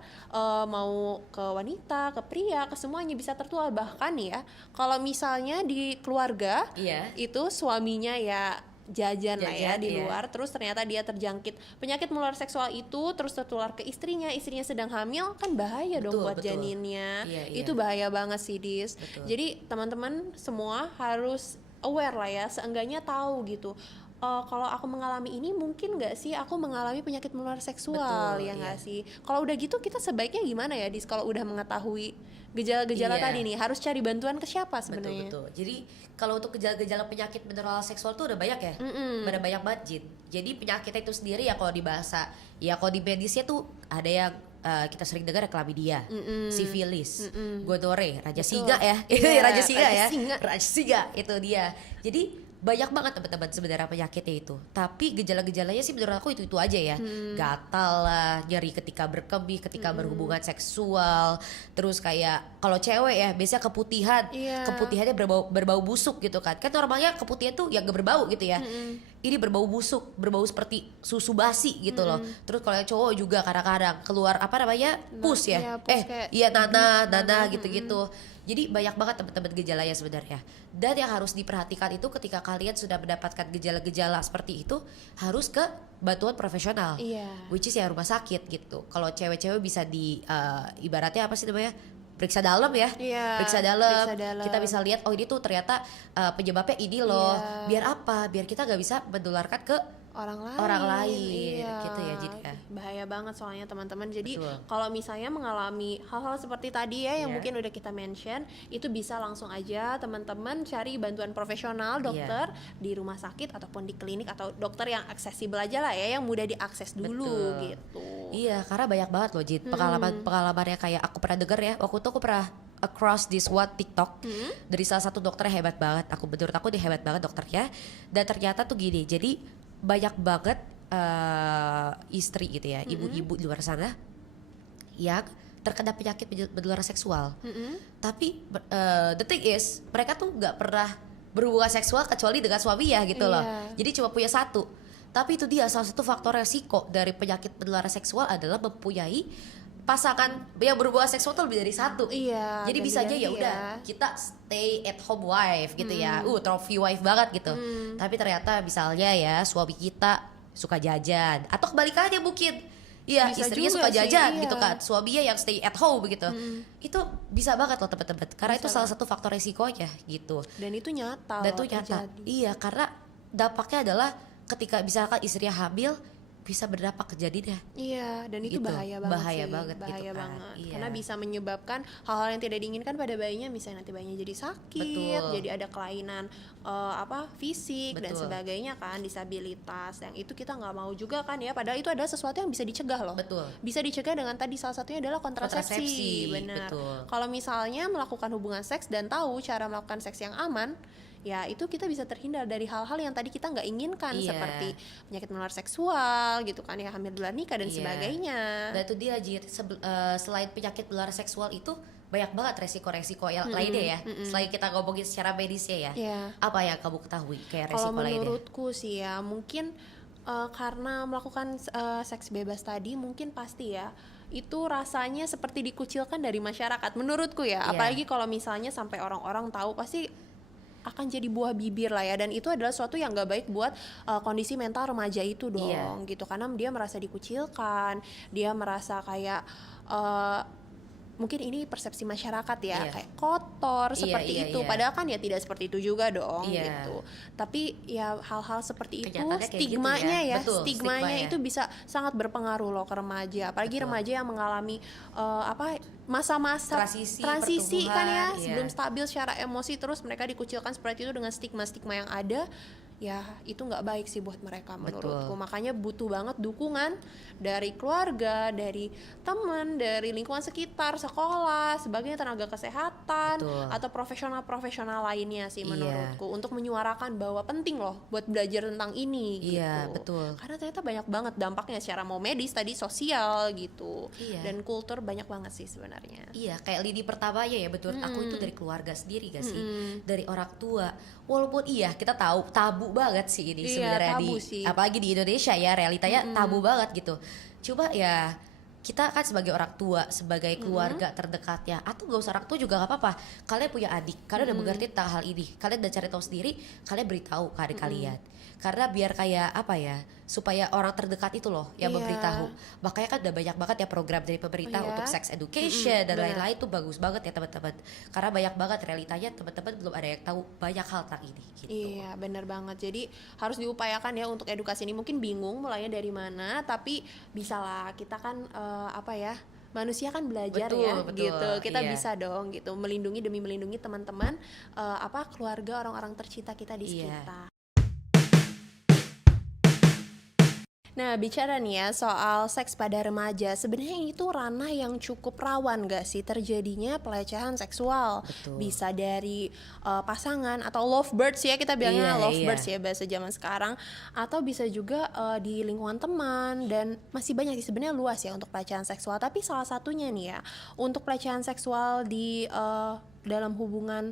mau ke wanita, ke pria, ke semuanya bisa tertular. Bahkan ya, kalau misalnya di keluarga Iya. itu suaminya ya jajan lah ya Jajan, di iya. luar, terus ternyata dia terjangkit penyakit menular seksual itu, terus tertular ke istrinya sedang hamil, kan bahaya dong Betul, buat betul. janinnya. Iya, iya. Itu bahaya banget sih, Dis. Betul. Jadi teman-teman semua harus aware lah ya, seenggaknya tahu gitu. Kalau aku mengalami ini, mungkin nggak sih aku mengalami penyakit menular seksual? Betul, Ya nggak iya. sih? Kalau udah gitu kita sebaiknya gimana ya, Dis? Kalau udah mengetahui gejala-gejala Iya. tadi nih, harus cari bantuan ke siapa Betul, sebenarnya? betul. Jadi kalau untuk gejala-gejala penyakit menular seksual tuh udah banyak ya, udah banyak banget Jin. Jadi penyakitnya itu sendiri ya kalau di bahasa, ya kalau di medisnya tuh ada yang kita sering dengar ya chlamydia, sifilis, gonore, raja Betul. singa ya, Iya, raja singa raja ya, singa. raja singa itu dia. Jadi banyak banget teman-teman sebenarnya penyakitnya itu. Tapi gejala-gejalanya sih menurut aku itu aja ya. Gatal lah, nyeri ketika berkemih, ketika berhubungan seksual. Terus kayak kalau cewek ya biasanya keputihan. Iya. Keputihannya berbau busuk gitu kan. Kan normalnya keputihan tuh yang gak berbau gitu ya. Ini berbau busuk, berbau seperti susu basi gitu loh. Terus kalau yang cowok juga kadang-kadang keluar apa namanya? Pus ya. Iya, pus kayak Iya nanah gitu-gitu. Jadi banyak banget teman-teman gejalanya sebenarnya. Dan yang harus diperhatikan itu ketika kalian sudah mendapatkan gejala-gejala seperti itu, harus ke bantuan profesional. Iya. Which is ya rumah sakit gitu. Kalau cewek-cewek bisa di ibaratnya apa sih namanya? Periksa dalam ya. Iya, Periksa dalam. periksa dalam. Kita bisa lihat oh ini tuh ternyata penyebabnya ini loh. Iya. Biar apa? Biar kita nggak bisa menularkan ke orang lain, Iya. Gitu ya Jin ya. Bahaya banget soalnya teman-teman. Jadi Betul. kalau misalnya mengalami hal-hal seperti tadi ya yang Iya. mungkin udah kita mention, itu bisa langsung aja teman-teman cari bantuan profesional, Iya. dokter di rumah sakit ataupun di klinik, atau dokter yang aksesibel aja lah ya, yang mudah diakses dulu Betul. gitu. Iya, karena banyak banget loh Jit pengalamannya kayak aku pernah denger ya. Waktu itu aku pernah across this one TikTok dari salah satu dokter yang hebat banget. Menurut aku dia hebat banget dokternya. Dan ternyata tuh gini, jadi banyak banget istri gitu ya, ibu-ibu di luar sana yang terkena penyakit menular seksual. Tapi the thing is mereka tuh nggak pernah berhubungan seksual kecuali dengan suami ya gitu loh. Jadi cuma punya satu. Tapi itu dia salah satu faktor resiko dari penyakit menular seksual adalah mempunyai pasangan yang berhubungan seksual tuh lebih dari satu. Jadi bisa aja ya udah kita stay at home wife gitu ya. Trophy wife banget gitu. Tapi ternyata misalnya ya suami kita suka jajan atau kebalikannya mungkin. Iya, istrinya suka jajan gitu kan. Suaminya yang stay at home begitu. Itu bisa banget loh teman-teman. Karena itu salah satu faktor resikonya gitu. Dan itu nyata. Dan itu nyata. Iya, karena dampaknya adalah ketika misalkan istrinya hamil bisa berdampak ke janinnya. Iya, dan itu gitu. Bahaya banget bahaya sih. banget Bahaya gitu kan. banget. Iya. Karena bisa menyebabkan hal-hal yang tidak diinginkan pada bayinya, misalnya nanti bayinya jadi sakit, jadi ada kelainan fisik dan sebagainya kan, disabilitas. Yang itu kita nggak mau juga kan ya. Padahal itu adalah sesuatu yang bisa dicegah loh. Bisa dicegah dengan tadi salah satunya adalah kontrasepsi. Benar. Kalau misalnya melakukan hubungan seks dan tahu cara melakukan seks yang aman, ya itu kita bisa terhindar dari hal-hal yang tadi kita nggak inginkan, seperti penyakit menular seksual gitu kan ya, hamil di luar nikah dan sebagainya. Dan itu dia Jir, selain penyakit menular seksual itu banyak banget resiko-resiko yang lainnya ya. Selain kita ngomongin secara medisnya ya, apa yang kamu ketahui kayak resiko lainnya? Kalau menurutku sih ya mungkin karena melakukan seks bebas tadi mungkin pasti ya itu rasanya seperti dikucilkan dari masyarakat menurutku ya. Apalagi kalau misalnya sampai orang-orang tahu, pasti akan jadi buah bibir lah ya, dan itu adalah sesuatu yang gak baik buat kondisi mental remaja itu dong gitu, karena dia merasa dikucilkan, dia merasa kayak mungkin ini persepsi masyarakat ya, kayak kotor seperti itu, padahal kan ya tidak seperti itu juga dong gitu. Tapi ya hal-hal seperti itu stigmanya gitu ya. Betul, stigmanya itu bisa sangat berpengaruh loh ke remaja, apalagi remaja yang mengalami masa-masa transisi kan ya, sebelum stabil secara emosi, terus mereka dikucilkan seperti itu dengan stigma-stigma yang ada. Ya itu nggak baik sih buat mereka menurutku. Makanya butuh banget dukungan dari keluarga, dari teman, dari lingkungan sekitar, sekolah, sebagainya, tenaga kesehatan atau profesional-profesional lainnya sih menurutku, untuk menyuarakan bahwa penting loh buat belajar tentang ini gitu. Karena ternyata banyak banget dampaknya secara mau medis tadi, sosial gitu, dan kultur, banyak banget sih sebenarnya. Kayak lini pertamanya ya betul. Aku itu dari keluarga sendiri gak sih, dari orang tua. Walaupun kita tahu tabu banget sih ini sebenarnya apalagi di Indonesia ya, realitanya tabu banget gitu. Coba ya kita kan sebagai orang tua, sebagai keluarga terdekatnya, atau gak usah orang tua juga gak apa-apa, kalian punya adik, kalian udah mengerti tentang hal ini, kalian udah cari tahu sendiri, kalian beritahu ke adik kalian. Karena biar kayak apa ya, supaya orang terdekat itu loh yang memberitahu. Makanya kan udah banyak banget ya program dari pemerintah untuk sex education dan lain-lain, tuh bagus banget ya teman-teman. Karena banyak banget realitanya teman-teman belum ada yang tahu banyak hal tentang ini gitu. Iya benar banget, jadi harus diupayakan ya untuk edukasi ini. Mungkin bingung mulainya dari mana, tapi bisalah, kita kan manusia kan belajar gitu. Kita bisa dong gitu melindungi demi melindungi teman-teman, keluarga, orang-orang tercinta kita di sekitar. Nah, bicara nih ya soal seks pada remaja, sebenarnya itu ranah yang cukup rawan gak sih terjadinya pelecehan seksual? Bisa dari pasangan atau lovebirds ya, kita bilangnya lovebirds ya bahasa zaman sekarang, atau bisa juga di lingkungan teman, dan masih banyak sih sebenarnya, luas ya untuk pelecehan seksual. Tapi salah satunya nih ya, untuk pelecehan seksual di dalam hubungan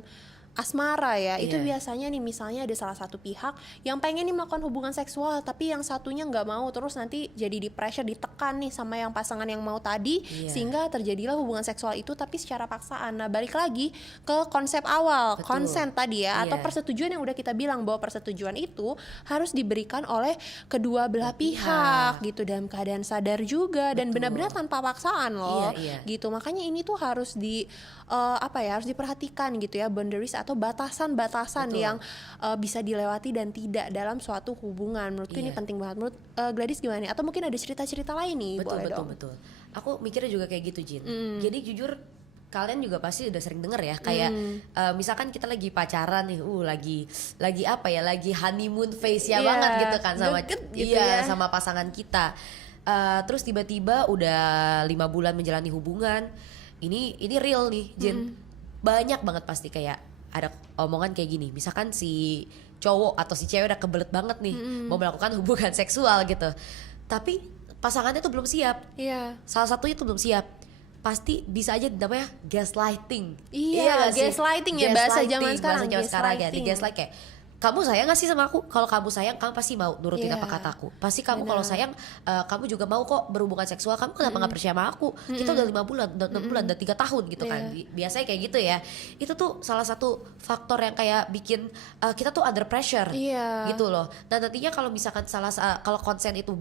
asmara ya, itu biasanya nih misalnya ada salah satu pihak yang pengen nih melakukan hubungan seksual, tapi yang satunya nggak mau, terus nanti jadi di pressure, ditekan nih sama yang pasangan yang mau tadi, sehingga terjadilah hubungan seksual itu tapi secara paksaan. Nah, balik lagi ke konsep awal, consent tadi ya, atau persetujuan yang udah kita bilang bahwa persetujuan itu harus diberikan oleh kedua belah pihak gitu, dalam keadaan sadar juga dan benar-benar tanpa paksaan loh gitu. Makanya ini tuh harus harus diperhatikan gitu ya, boundaries atau batasan-batasan yang bisa dilewati dan tidak dalam suatu hubungan. Menurutku ini penting banget. Menurut Gladys gimana nih? Atau mungkin ada cerita-cerita lain nih? Betul. Aku mikirnya juga kayak gitu, Jin. Jadi jujur kalian juga pasti udah sering denger ya, kayak misalkan kita lagi pacaran nih, lagi honeymoon phase ya banget gitu kan sama sama pasangan kita. Terus tiba-tiba udah 5 bulan menjalani hubungan. Ini real nih, Jin. Banyak banget pasti kayak ada omongan kayak gini, misalkan si cowok atau si cewek udah kebelet banget nih mau melakukan hubungan seksual gitu, tapi pasangannya tuh belum siap. Iya. Salah satunya tuh belum siap, pasti bisa aja namanya gaslighting. Iya, nggak sih? gaslighting ya, bahasa Gaslighting, zaman sekarang, bahasa zaman sekarang ya, di gaslighting. gaslight kayak kamu sayang gak sih sama aku? Kalau kamu sayang, kamu pasti mau nurutin Iya, apa kataku. Pasti kamu kalau benar. sayang, kamu juga mau kok berhubungan seksual. Kamu kenapa nggak percaya sama aku? Kita udah 5 bulan, udah 6 bulan, udah 3 tahun gitu kan. Iya. Biasanya kayak gitu ya. Itu tuh salah satu faktor yang kayak bikin kita tuh under pressure. Iya. Gitu loh. Dan nantinya kalau misalkan kalau konsen itu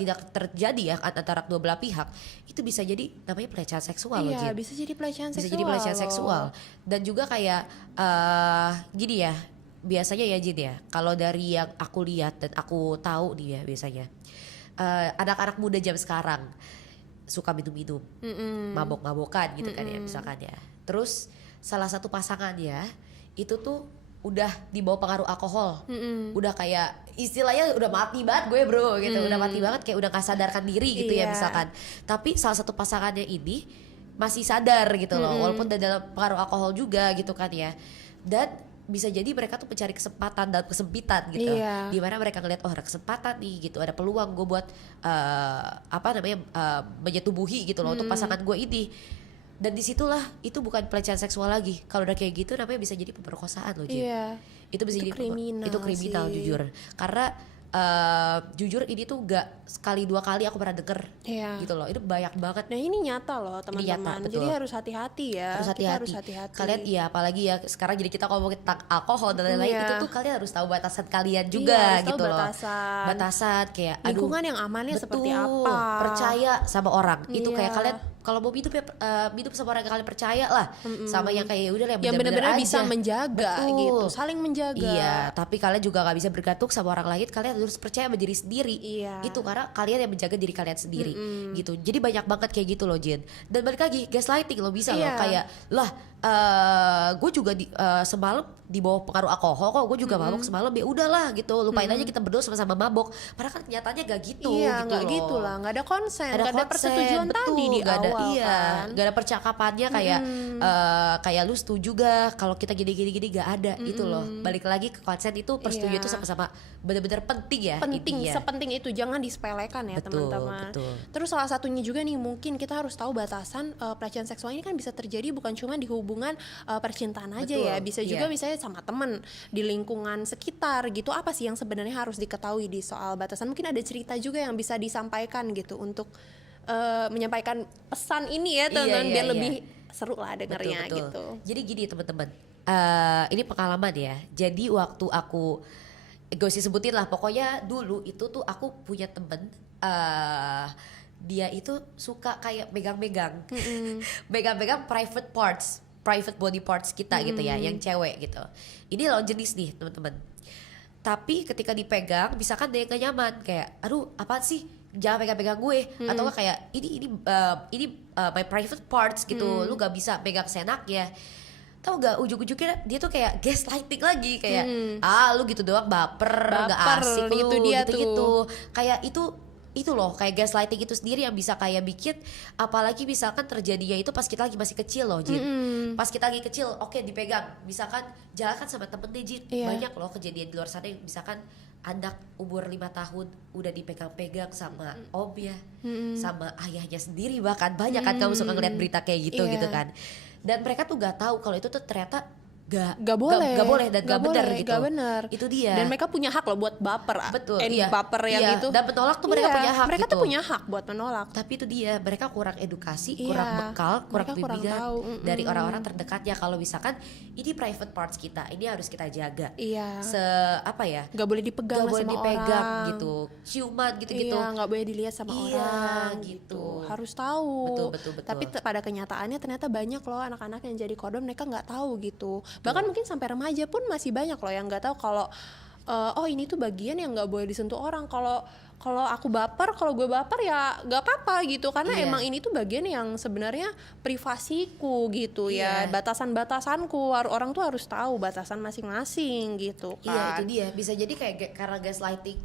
tidak terjadi ya antara kedua belah pihak, itu bisa jadi namanya pelecehan seksual loh, Iya, Jin. bisa jadi pelecehan Bisa seksual. jadi pelecehan loh. seksual. Dan juga kayak gini ya, biasanya ya Jin ya, kalau dari yang aku lihat dan aku tahu nih ya biasanya anak-anak muda jam sekarang suka minum-minum, mabok-mabokan gitu kan ya misalkan ya. Terus salah satu pasangannya itu tuh udah di bawah pengaruh alkohol, udah kayak istilahnya udah mati banget gue bro gitu, udah mati banget kayak udah gak sadarkan diri gitu ya Iya. misalkan. Tapi salah satu pasangannya ini masih sadar gitu loh, walaupun dalam pengaruh alkohol juga gitu kan ya. Dan bisa jadi mereka tuh mencari kesempatan dalam kesempitan gitu, Iya. dimana mereka ngeliat oh ada kesempatan nih gitu, ada peluang gue buat menyetubuhi gitu loh untuk pasangan gue ini. Dan disitulah itu bukan pelecehan seksual lagi. Kalau udah kayak gitu namanya bisa jadi pemerkosaan loh Jin. Iya. Itu bisa Itu jadi kriminal itu kriminal sih. jujur. Karena jujur ini tuh gak sekali dua kali aku pernah denger Iya. gitu loh. Itu banyak banget. Nah ini nyata loh nyata, teman-teman. betul. Jadi harus hati-hati ya. Harus Kita hati-hati. harus hati-hati. Kalian iya apalagi ya sekarang jadi kita ngomongin tentang alkohol dan lain-lain, Iya. itu tuh kalian harus tahu batasan kalian Iya, juga harus tahu gitu loh. batasan. Batasan kayak aduh, Lingkungan yang amannya seperti betul, apa. percaya sama orang. Itu kayak Iya. kalian kalau mau minum ya minum sama orang yang kalian percaya lah. Sama yang kayak ya udah yang benar-benar bisa aja. menjaga Betul. gitu, saling menjaga. Iya, tapi kalian juga gak bisa bergantung sama orang lain. Kalian harus percaya sama diri sendiri. Iya. Itu karena kalian yang menjaga diri kalian sendiri gitu. Jadi banyak banget kayak gitu loh Jen. Dan balik lagi gaslighting lo bisa loh Iya. kayak lah gue juga semalam di bawah pengaruh alkohol kok, gue juga mabok semalam, ya udahlah gitu, lupain aja kita berdua sama-sama mabok. Padahal kan kenyataannya gak gitu. Iya, gitu nggak loh. gitu lah, nggak ada konsen, nggak ada Konsen, persetujuan betul, tadi di nggak ada, awal iya, kan. nggak ada percakapannya kayak kayak lu setuju gak kalau kita gini gak ada itu loh. Balik lagi ke konsen itu persetujuan Iya. itu sama-sama benar-benar penting ya. Penting, intinya. sepenting itu, jangan disepelekan ya Betul, teman-teman. betul. Terus salah satunya juga nih mungkin kita harus tahu batasan pelecehan seksual ini kan bisa terjadi bukan cuma di hubungan percintaan aja Betul, ya, bisa juga iya. misalnya sama temen di lingkungan sekitar gitu. Apa sih yang sebenarnya harus diketahui di soal batasan? Mungkin ada cerita juga yang bisa disampaikan gitu untuk menyampaikan pesan ini ya teman-teman, Iya, biar iya. lebih seru lah dengernya Betul. gitu. Jadi gini teman-teman, ini pengalaman ya. Jadi waktu aku gak usah sebutin lah, pokoknya dulu itu tuh aku punya temen, dia itu suka kayak megang-megang, megang-megang private body parts kita gitu ya, yang cewek gitu. Ini lawan jenis nih teman-teman. Tapi ketika dipegang, misalkan dia gak nyaman, kayak, aduh, apaan sih? Jangan pegang-pegang gue, atau nggak kayak ini my private parts gitu, lu gak bisa pegang senaknya. Tahu gak ujung-ujungnya dia tuh kayak gaslighting lagi, kayak lu gitu doang baper gak Baper, asik lu itu dia gitu. Kayak itu loh, kayak gaslighting itu sendiri yang bisa kayak bikin, apalagi misalkan terjadinya itu pas kita lagi masih kecil loh Jin. Pas kita lagi kecil, oke dipegang, misalkan jalan kan sama temen deh Jin. Iya. Banyak loh kejadian di luar sana yang misalkan anak umur 5 tahun udah dipegang-pegang sama om ya, sama ayahnya sendiri, bahkan banyak kan kamu suka ngeliat berita kayak gitu Iya. gitu kan. Dan mereka tuh gak tahu kalau itu tuh ternyata Gak boleh, gak boleh dan gak benar boleh, gitu. gak benar. Itu dia. Dan mereka punya hak loh buat baper. Betul, Any iya. baper yang Iya, itu. dan menolak tuh mereka Iya, punya hak mereka gitu. tuh punya hak buat menolak. Tapi itu dia, mereka kurang edukasi, Iya, kurang bekal, kurang mereka kurang bimbingan tahu. dari orang-orang terdekatnya kalau misalkan ini private parts kita, ini harus kita jaga. Iya. Apa ya? Gak boleh dipegang Gak boleh sama dipegang orang. gitu, ciuman gitu-gitu. Iya, gak boleh dilihat sama Iya, orang gitu. Harus tahu. Betul. Tapi pada kenyataannya ternyata banyak loh anak-anak yang jadi korban, mereka nggak tahu gitu. Bahkan mungkin sampai remaja pun masih banyak loh yang nggak tahu kalau oh ini tuh bagian yang nggak boleh disentuh orang. Kalau aku baper, kalau gue baper ya nggak apa-apa gitu, karena Iya. emang ini tuh bagian yang sebenarnya privasiku gitu ya, Iya. batasan-batasanku. Orang tuh harus tahu batasan masing-masing gitu kan. Iya itu dia, bisa jadi kayak karena gaslighting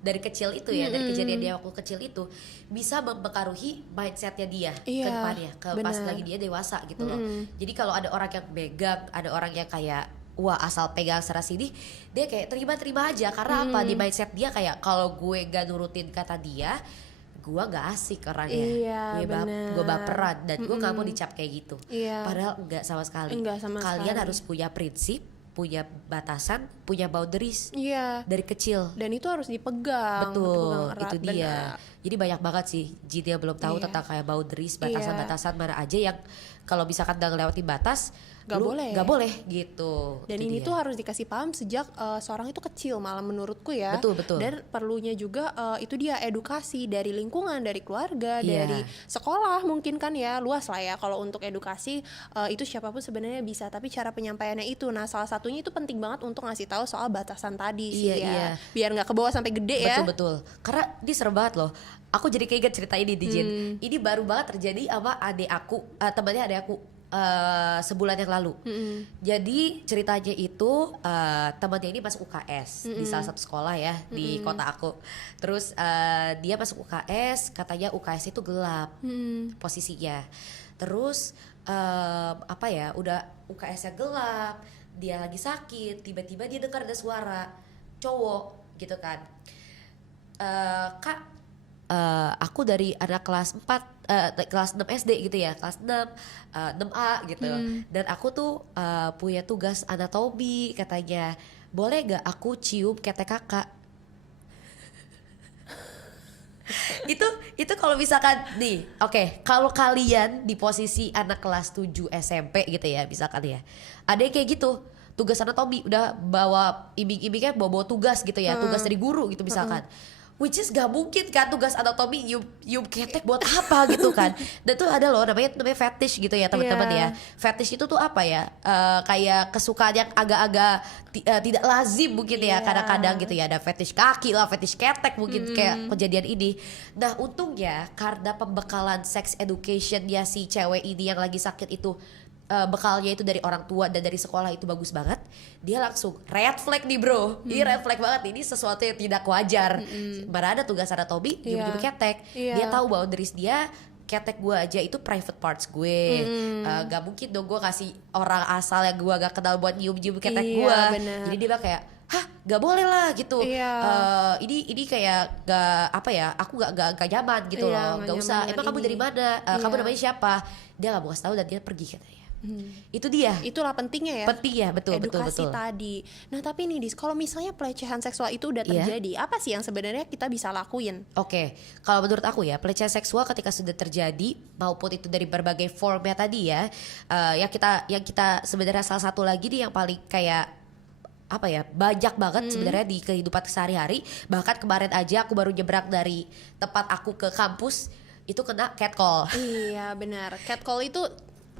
dari kecil itu ya, dari kejadian dia waktu kecil itu bisa mempengaruhi mindsetnya dia Iya, ke depannya, pas benar. lagi dia dewasa gitu loh. Jadi kalau ada orang yang megang, ada orang yang kayak wah asal pegang sana sini dia kayak terima aja karena apa, di mindset dia kayak kalau gue gak nurutin kata dia gue gak asik orangnya, Iya, gue baperan dan gue gak mau dicap kayak gitu. Iya. Padahal enggak sama sekali. Enggak sama Kalian sekali. harus punya prinsip, punya batasan, punya boundaries Iya. dari kecil. Dan itu harus dipegang. Betul, dipegang erat, itu dia. benar. Jadi banyak banget sih Jin yang belum tahu Iya. tentang kayak boundaries, batasan-batasan mana aja yang kalau misalkan udah ngelewatin batas gak boleh gitu. Dan Itu ini dia. tuh harus dikasih paham sejak seorang itu kecil, malah menurutku ya. Betul. Dan perlunya juga itu dia edukasi dari lingkungan, dari keluarga, Iya. dari sekolah mungkin kan ya, luas lah ya kalau untuk edukasi itu siapapun sebenarnya bisa, tapi cara penyampaiannya itu. Nah, salah satunya itu penting banget untuk ngasih tahu soal batasan tadi sih Iya. ya. Biar nggak kebawa sampai gede ya. Betul. Karena ini serem banget loh. Aku jadi keinget cerita ini di Jin. Ini baru banget terjadi sama adik aku, temannya adik aku. Sebulan yang lalu. Jadi ceritanya itu temannya ini masuk UKS di salah satu sekolah ya di kota aku. Terus dia masuk UKS, katanya UKS itu gelap posisinya. Terus apa ya, udah UKS-nya gelap, dia lagi sakit, tiba-tiba dia dengar ada suara cowok gitu kan. Kak, aku dari anak kelas 4 kelas 6 SD gitu ya, kelas 6 6A gitu. Dan aku tuh punya tugas anatomi katanya. Boleh gak aku cium ketek kakak? itu kalau misalkan nih, oke, kalau kalian di posisi anak kelas 7 SMP gitu ya, misalkan ya. Ada yang kayak gitu, tugas anatomi udah bawa iming-imingnya bawa tugas gitu ya, tugas dari guru gitu misalkan. Which is gak mungkin kan tugas anatomi nyium ketek buat apa gitu kan. Dan tuh ada loh namanya fetish gitu ya teman-teman ya. Fetish itu tuh apa ya, kayak kesukaan yang agak-agak tidak lazim mungkin ya kadang-kadang gitu ya. Ada fetish kaki lah, fetish ketek mungkin kayak kejadian ini. Nah untungnya karena pembekalan sex education ya si cewek ini yang lagi sakit itu, bekalnya itu dari orang tua dan dari sekolah itu bagus banget, dia langsung red flag nih bro. Ini red flag banget, ini sesuatu yang tidak wajar. Mana ada tugas anatomi nyium-nyium ketek. Dia tahu bahwa dari dia ketek gue aja itu private parts gue. Gak mungkin dong gue kasih orang asal yang gue gak kenal buat nyium-nyium ketek gue. Jadi dia bilang kayak, hah gak boleh lah gitu. Ini kayak gak apa ya, aku gak nyaman gitu loh. Gak usah, emang kamu dari mana, kamu namanya siapa. Dia gak mau kasih tahu dan dia pergi katanya. Itu dia. Itulah pentingnya ya. Penting ya, betul. Edukasi tadi. Nah tapi nih Dis, kalau misalnya pelecehan seksual itu udah terjadi, apa sih yang sebenarnya kita bisa lakuin? Oke, kalau menurut aku ya, pelecehan seksual ketika sudah terjadi maupun itu dari berbagai formnya tadi ya, yang kita sebenarnya salah satu lagi nih yang paling kayak apa ya, banyak banget sebenarnya di kehidupan sehari-hari. Bahkan kemarin aja aku baru nyebrang dari tempat aku ke kampus itu kena catcall. Iya benar, catcall itu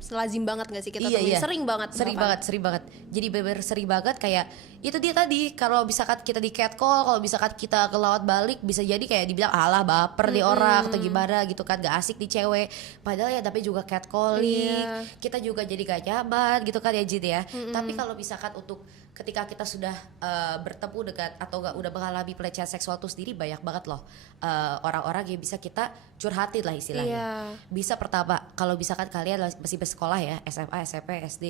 lazim banget gak sih kita temui? Sering banget. Jadi bener sering banget, kayak itu dia tadi, kalau misalkan kita di catcall, kalau misalkan kita kelawat balik bisa jadi kayak dibilang alah baper nih orang atau gimana gitu kan, gak asik nih cewek. Padahal ya tapi juga catcalling, kita juga jadi gak nyaman gitu kan ya Jin ya. Tapi kalau misalkan untuk ketika kita sudah bertemu dengan atau udah mengalami pelecehan seksual itu sendiri, banyak banget loh orang-orang yang bisa kita curhatin lah istilahnya. Bisa pertama, kalau misalkan kalian masih bersekolah ya, SMA, SMP, SD,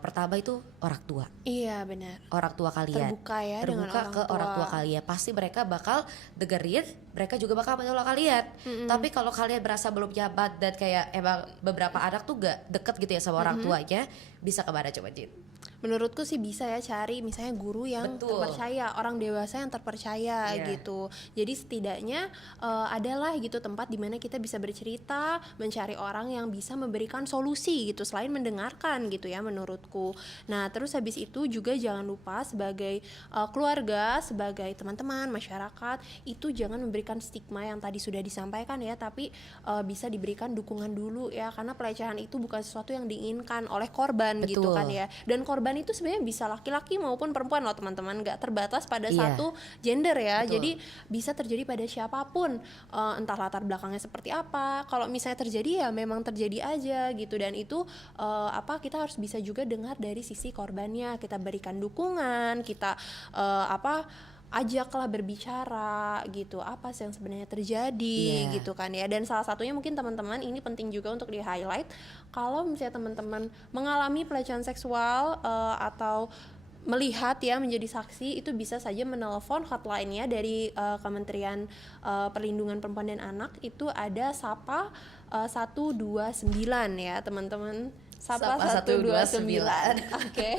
pertama itu orang tua. Iya benar. Orang tua kalian. Terbuka ya dengan orang tua kalian. Pasti mereka bakal dengerin, mereka juga bakal menolak kalian. Tapi kalau kalian berasa belum nyaman dan kayak emang beberapa anak tuh gak deket gitu ya sama orang tuanya, bisa kemana coba Jin? Menurutku sih bisa ya cari misalnya guru yang terpercaya, orang dewasa yang terpercaya gitu. Jadi setidaknya adalah gitu tempat dimana kita bisa bercerita, mencari orang yang bisa memberikan solusi gitu selain mendengarkan gitu ya menurutku. Nah terus habis itu juga jangan lupa sebagai keluarga, sebagai teman-teman, masyarakat, itu jangan memberikan stigma yang tadi sudah disampaikan ya, tapi bisa diberikan dukungan dulu ya, karena pelecehan itu bukan sesuatu yang diinginkan oleh korban gitu kan ya. Dan korban itu sebenarnya bisa laki-laki maupun perempuan loh teman-teman, nggak terbatas pada satu gender ya. Jadi bisa terjadi pada siapapun, entah latar belakangnya seperti apa. Kalau misalnya terjadi ya memang terjadi aja gitu, dan itu kita harus bisa juga dengar dari sisi korbannya, kita berikan dukungan, kita ajaklah berbicara gitu, apa sih yang sebenarnya terjadi Iya. gitu kan ya. Dan salah satunya mungkin teman-teman ini penting juga untuk di highlight, kalau misalnya teman-teman mengalami pelecehan seksual atau melihat ya menjadi saksi, itu bisa saja menelpon hotline-nya dari Kementerian Perlindungan Perempuan dan Anak, itu ada SAPA 129 ya teman-teman. SAPA 129. Oke.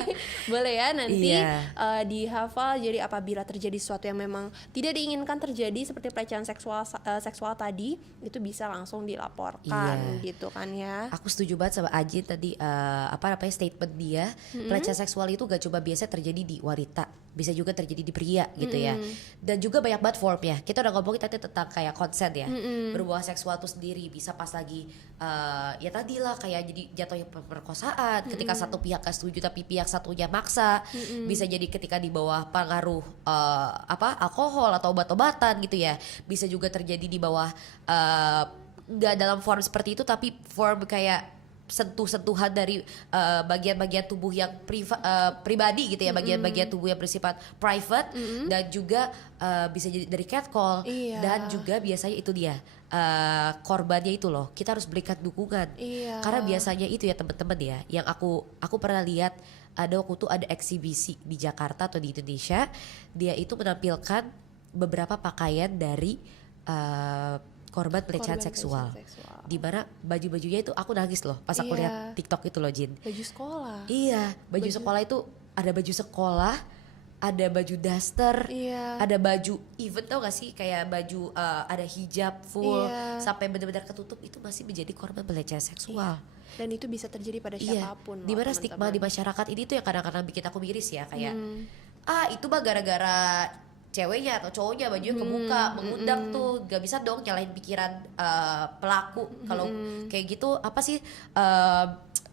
Boleh ya nanti Iya. dihafal. Jadi apabila terjadi sesuatu yang memang tidak diinginkan terjadi seperti pelecehan seksual tadi, itu bisa langsung dilaporkan gitu kan ya. Aku setuju banget sama Aji tadi statement dia. Pelecehan seksual itu gak cuma biasa terjadi di wanita, bisa juga terjadi di pria gitu ya. Dan juga banyak banget form ya. Kita udah ngomongin tadi tentang kayak konsen ya. Berhubungan seksual itu sendiri bisa pas lagi ya tadi lah kayak jadi jatuhnya perkosaan ketika satu pihak gak setuju tapi pihak satunya maksa. Bisa jadi ketika di bawah pengaruh alkohol atau obat-obatan gitu ya. Bisa juga terjadi di bawah gak dalam form seperti itu tapi form kayak sentuhan dari bagian-bagian tubuh yang pribadi gitu ya, bagian-bagian tubuh yang bersifat private, dan juga bisa jadi dari catcall. Dan juga biasanya itu dia korbannya itu loh, kita harus berikan dukungan. Karena biasanya itu ya teman-teman ya, yang aku pernah lihat ada waktu itu ada eksibisi di Jakarta atau di Indonesia, dia itu menampilkan beberapa pakaian dari korban pelecehan seksual. Di mana baju-bajunya itu aku nangis loh pas aku lihat TikTok itu loh, Jin. Baju sekolah. Iya, baju sekolah itu ada baju sekolah, ada baju daster, ada baju even tau gak sih kayak baju ada hijab full sampai benar-benar ketutup, itu masih menjadi korban pelecehan seksual. Dan itu bisa terjadi pada siapapun. Di mana stigma di masyarakat ini tuh yang kadang-kadang bikin aku miris ya, kayak itu mah gara-gara ceweknya atau cowoknya bajunya kebuka, mengundang tuh, gak bisa dong nyalahin pikiran pelaku. Kalau kayak gitu apa sih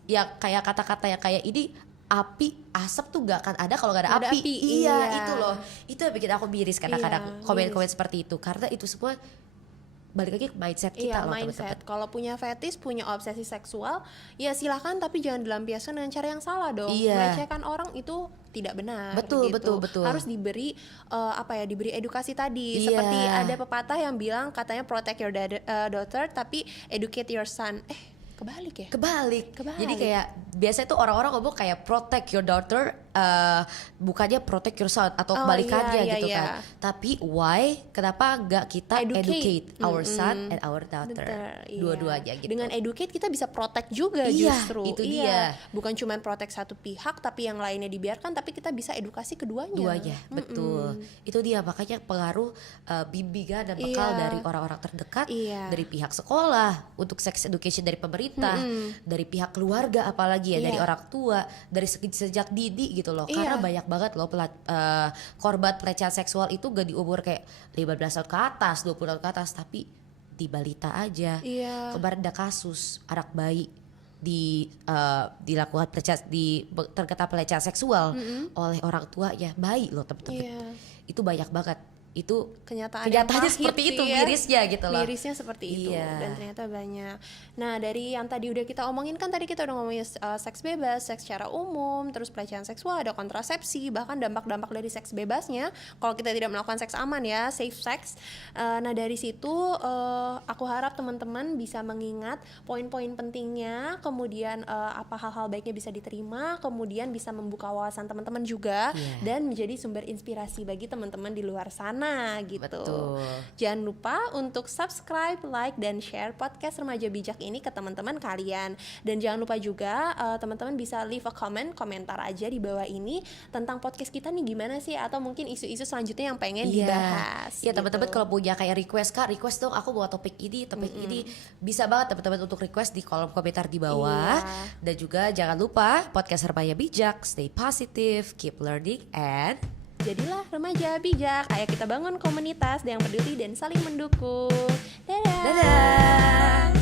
ya kayak kata-kata yang kayak ini, api asap tuh gak akan ada kalau gak ada api. Iya, itu loh, itu yang bikin aku miris kadang-kadang komen-komen seperti itu, karena itu semua balik lagi ke mindset kita loh mindset. teman-teman. Kalau punya fetish, punya obsesi seksual, ya silahkan, tapi jangan dilampiaskan dengan cara yang salah dong. Melecehkan orang itu tidak benar. Betul. Harus diberi diberi edukasi tadi. Seperti ada pepatah yang bilang katanya protect your daughter tapi educate your son. Kebalik ya? Kebalik. Jadi kayak biasanya tuh orang-orang ngomong kayak protect your daughter, bukannya protect your son atau kebalikannya gitu kan. Tapi why? Kenapa nggak kita educate our son and our daughter? Dua-duanya gitu. Dengan educate kita bisa protect juga justru. Itu dia. Bukan cuma protect satu pihak tapi yang lainnya dibiarkan, tapi kita bisa edukasi keduanya. Betul. Itu dia, makanya pengaruh bimbingan dan bekal dari orang-orang terdekat, dari pihak sekolah untuk sex education dari pemerintah, dari pihak keluarga apalagi ya, dari orang tua, dari sejak dini gitu loh. Karena banyak banget loh korban pelecehan seksual itu gak di umur kayak 15 tahun ke atas, 20 tahun ke atas, tapi di balita aja. Kemarin ada kasus anak bayi dilakukan terkena pelecehan seksual oleh orang tuanya, bayi loh teman-teman. Itu banyak banget. Itu kenyataannya seperti itu, mirisnya gitu loh. Mirisnya seperti itu dan ternyata banyak. Nah, dari yang tadi udah kita omongin kan, tadi kita udah ngomongin seks bebas, seks secara umum, terus pelecehan seksual, ada kontrasepsi, bahkan dampak-dampak dari seks bebasnya kalau kita tidak melakukan seks aman ya, safe sex. Nah, dari situ aku harap teman-teman bisa mengingat poin-poin pentingnya, kemudian apa hal-hal baiknya bisa diterima, kemudian bisa membuka wawasan teman-teman juga dan menjadi sumber inspirasi bagi teman-teman di luar sana. Gitu. Betul. Jangan lupa untuk subscribe, like, dan share podcast Remaja Bijak ini ke teman-teman kalian. Dan jangan lupa juga teman-teman bisa leave a komentar aja di bawah ini tentang podcast kita nih gimana sih, atau mungkin isu-isu selanjutnya yang pengen dibahas. Iya, teman-teman kalau punya kayak request dong, aku mau topik ini, bisa banget teman-teman untuk request di kolom komentar di bawah. Dan juga jangan lupa podcast Remaja Bijak, stay positive, keep learning, and jadilah remaja bijak. Ayo kita bangun komunitas yang peduli dan saling mendukung. Dadah.